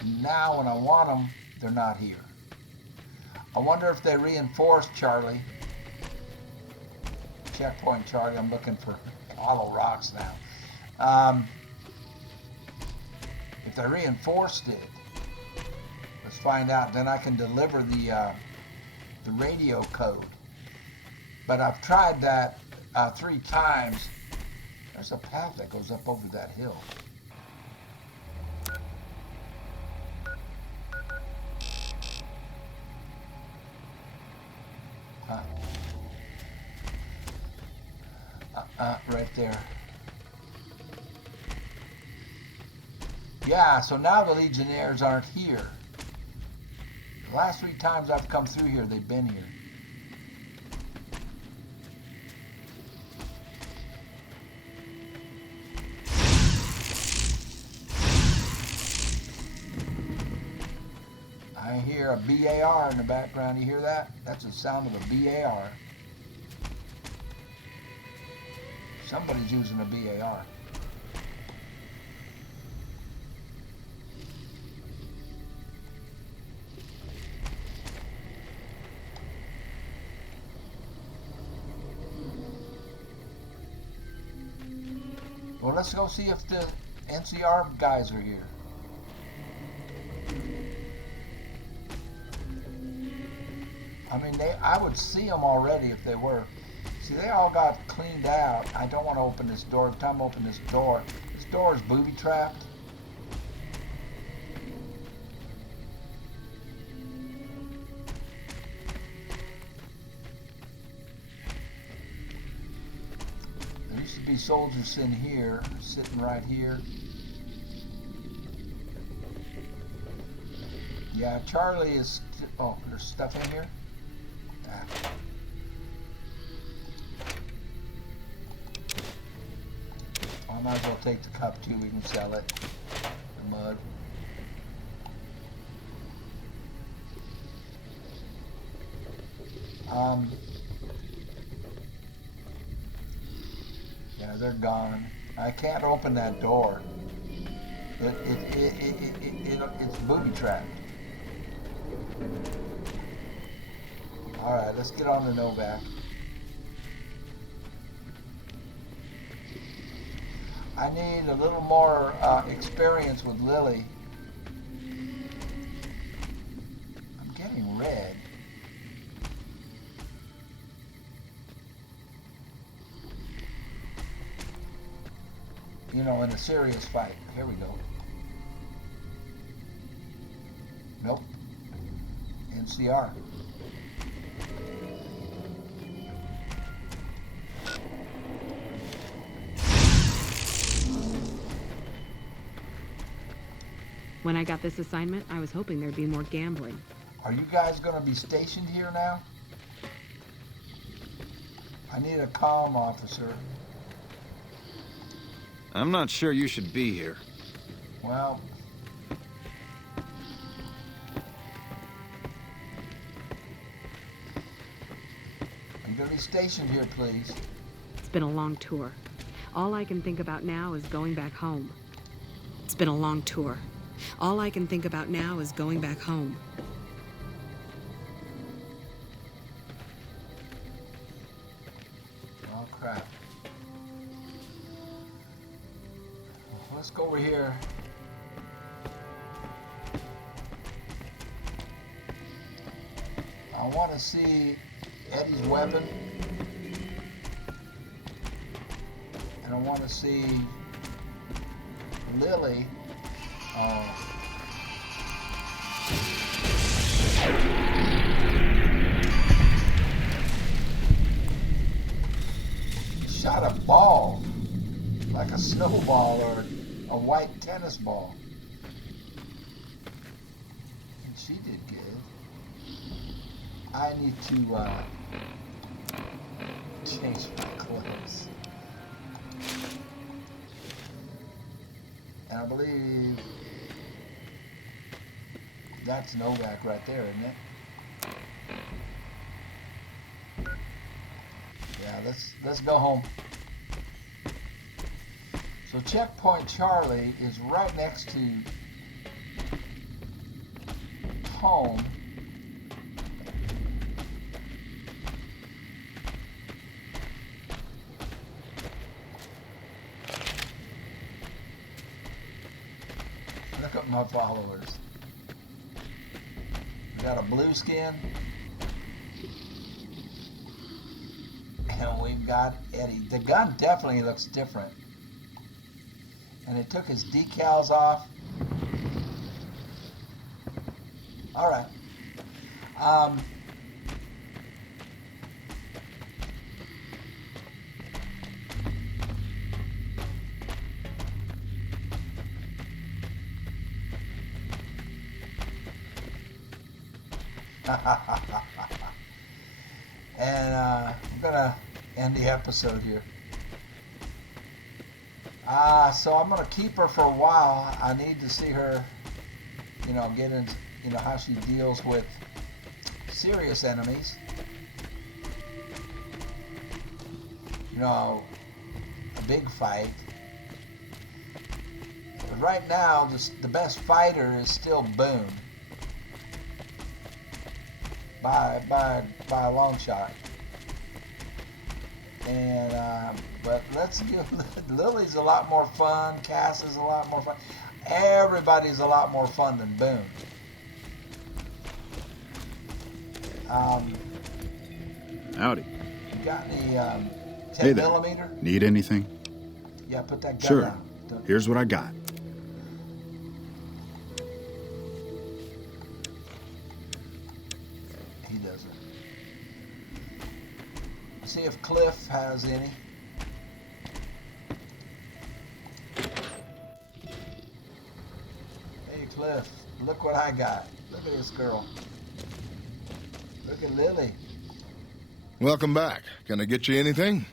And now when I want them, they're not here. I wonder if they reinforced Charlie. Checkpoint Charlie, I'm looking for hollow rocks now. If they reinforced it, let's find out. Then I can deliver the radio code. But I've tried that 3 times. There's a path that goes up over that hill. Right there. Yeah, so now the Legionnaires aren't here. The last 3 times I've come through here, they've been here. I hear a BAR in the background. You hear that? That's the sound of a BAR. Somebody's using a BAR. Well, let's go see if the NCR guys are here. I mean, I would see them already if they were. See, they all got cleaned out. I don't want to open this door. Every time I open this door is booby-trapped. There used to be soldiers in here, sitting right here. Yeah, Charlie is... Oh, there's stuff in here? Ah. I might as well take the cup too, we can sell it. The mug. Yeah, they're gone. I can't open that door. It's booby-trapped. Alright, let's get on to Novak. I need a little more experience with Lily. I'm getting red. You know, in a serious fight. Here we go. Nope. NCR. When I got this assignment, I was hoping there'd be more gambling. Are you guys going to be stationed here now? I need a comm officer. I'm not sure you should be here. Well... I'm going to be stationed here, please. It's been a long tour. All I can think about now is going back home. It's been a long tour. All I can think about now is going back home. Oh, crap. Let's go over here. I want to see Eddie's weapon. And I want to see Lily. Shot a ball, like a snowball or a white tennis ball. And she did good. I need to change my clothes. And I believe that's Novak right there, isn't it? Yeah, let's go home. So checkpoint Charlie is right next to home. Look at my followers. We got a blue skin. And we've got Eddie. The gun definitely looks different. And it took his decals off. All right. And I'm gonna end the episode here. So I'm gonna keep her for a while. I need to see her, get into, how she deals with serious enemies. A big fight. But right now, the best fighter is still Boone. By a long shot. And but let's give Lily's a lot more fun. Cass is a lot more fun. Everybody's a lot more fun than Boone. Howdy. You got any 10 Hey there. millimeter? Need anything? Yeah, put that gun Sure. down. Here's what I got. He doesn't. See if Cliff has any. Hey Cliff, look what I got. Look at this girl. Look at Lily. Welcome back. Can I get you anything?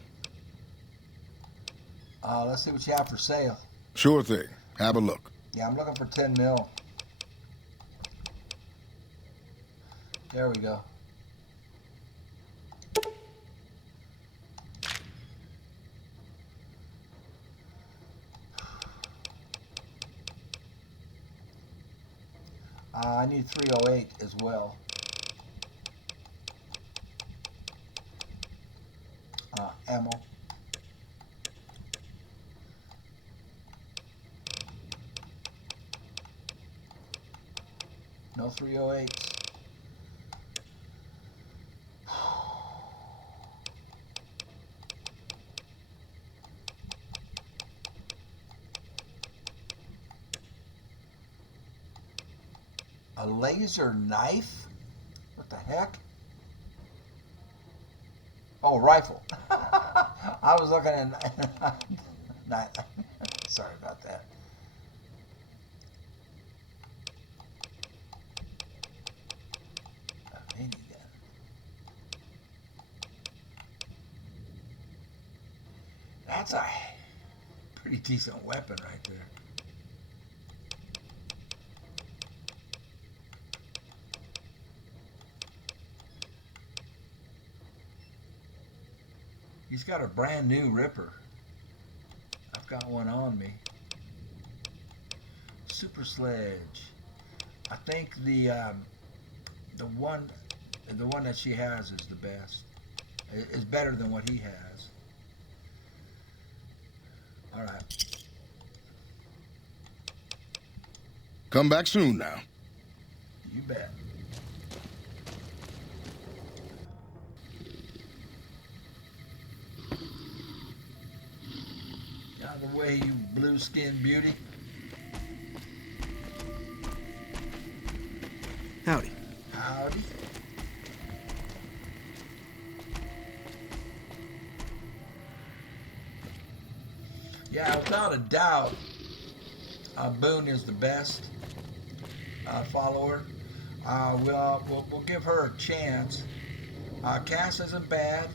Let's see what you have for sale. Sure thing. Have a look. Yeah, I'm looking for 10 mil. There we go. I need 308 as well. Ammo. No 308s. A laser knife? What the heck? Oh, rifle. I was looking at... Sorry about that. A minigun. That's a pretty decent weapon right there. He's got a brand new Ripper. I've got one on me. Super Sledge. I think the one that she has is the best. It's better than what he has. All right. Come back soon now. You bet. the way, you blue-skinned beauty. Howdy. Howdy. Yeah, without a doubt, Boone is the best follower. We'll give her a chance. Cass isn't bad.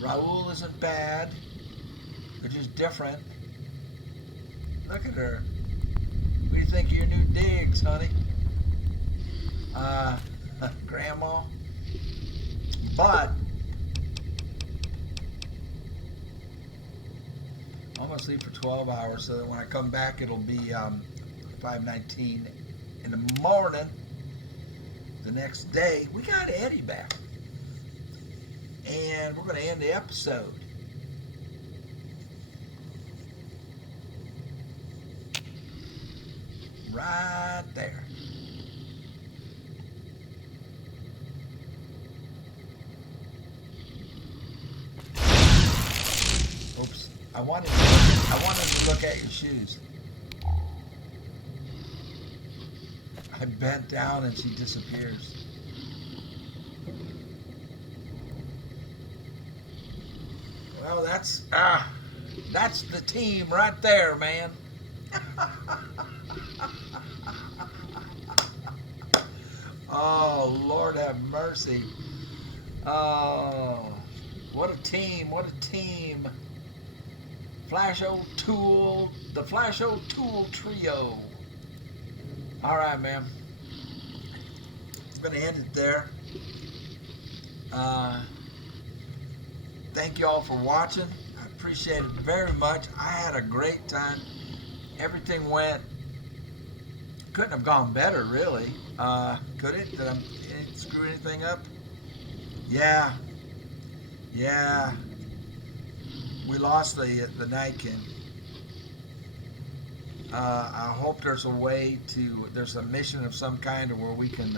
Raul isn't bad. They're just different. Look at her. What do you think of your new digs, honey? Grandma? But I'm going to sleep for 12 hours so that when I come back it'll be 5:19 in the morning. The next day, we got Eddie back. And we're going to end the episode. Right there. Oops. I wanted to look at your shoes. I bent down and she disappears. Well, that's the team right there, man. Oh, Lord have mercy. Oh, what a team, what a team. Flash O'Toole, the Flash O'Toole trio. All right, man. I'm going to end it there. Thank you all for watching. I appreciate it very much. I had a great time. Everything couldn't have gone better, really. Could it? Did I screw anything up? Yeah. We lost the Nightkin. I hope there's a way there's a mission of some kind where we can,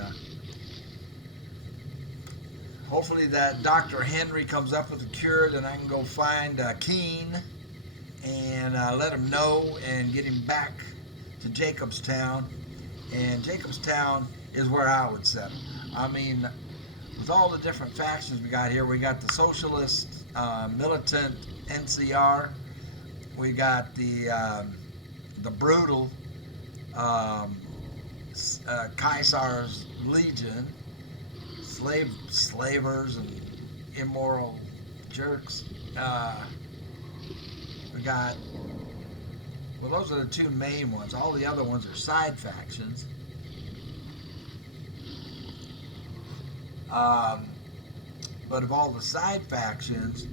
hopefully that Dr. Henry comes up with a cure, then I can go find Keene and let him know and get him back to Jacobstown. And Jacobstown is where I would settle. I mean, with all the different factions we got here, we got the socialist, militant NCR, we got the brutal Caesar's Legion, slavers and immoral jerks. We got, well, those are the two main ones. All the other ones are side factions. But of all the side factions,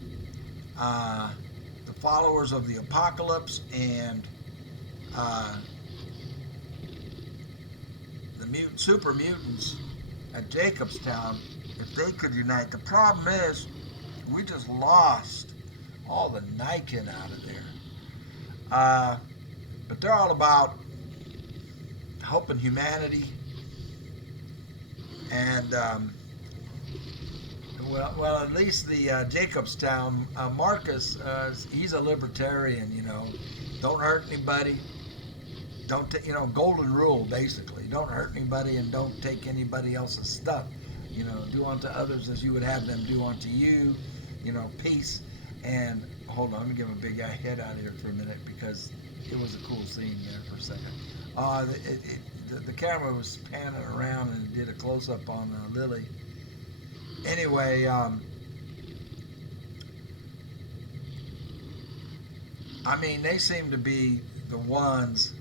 the followers of the apocalypse and the super mutants at Jacobstown, if they could unite. The problem is, we just lost all the Nightkin out of there. But they're all about helping humanity. And, well, at least the Jacobstown, Marcus, he's a libertarian, you know. Don't hurt anybody. Don't, golden rule, basically. Don't hurt anybody and don't take anybody else's stuff. You know, do unto others as you would have them do unto you. You know, peace. And hold on, let me give a big guy head out of here for a minute because it was a cool scene there for a second. The camera was panning around and it did a close-up on Lily. Anyway, I mean, they seem to be the ones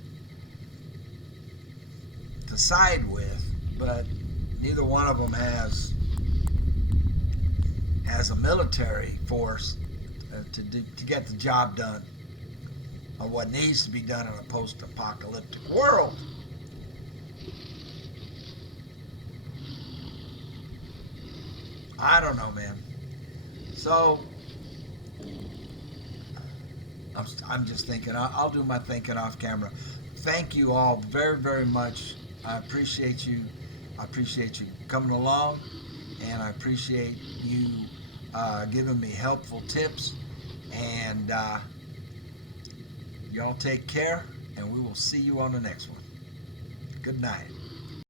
to side with, but neither one of them has a military force to get the job done on what needs to be done in a post-apocalyptic world. I don't know, man. So I'm just thinking. I'll do my thinking off camera. Thank you all very, very much. I appreciate you. I appreciate you coming along, and I appreciate you giving me helpful tips. And Y'all take care, and we will see you on the next one. Good night.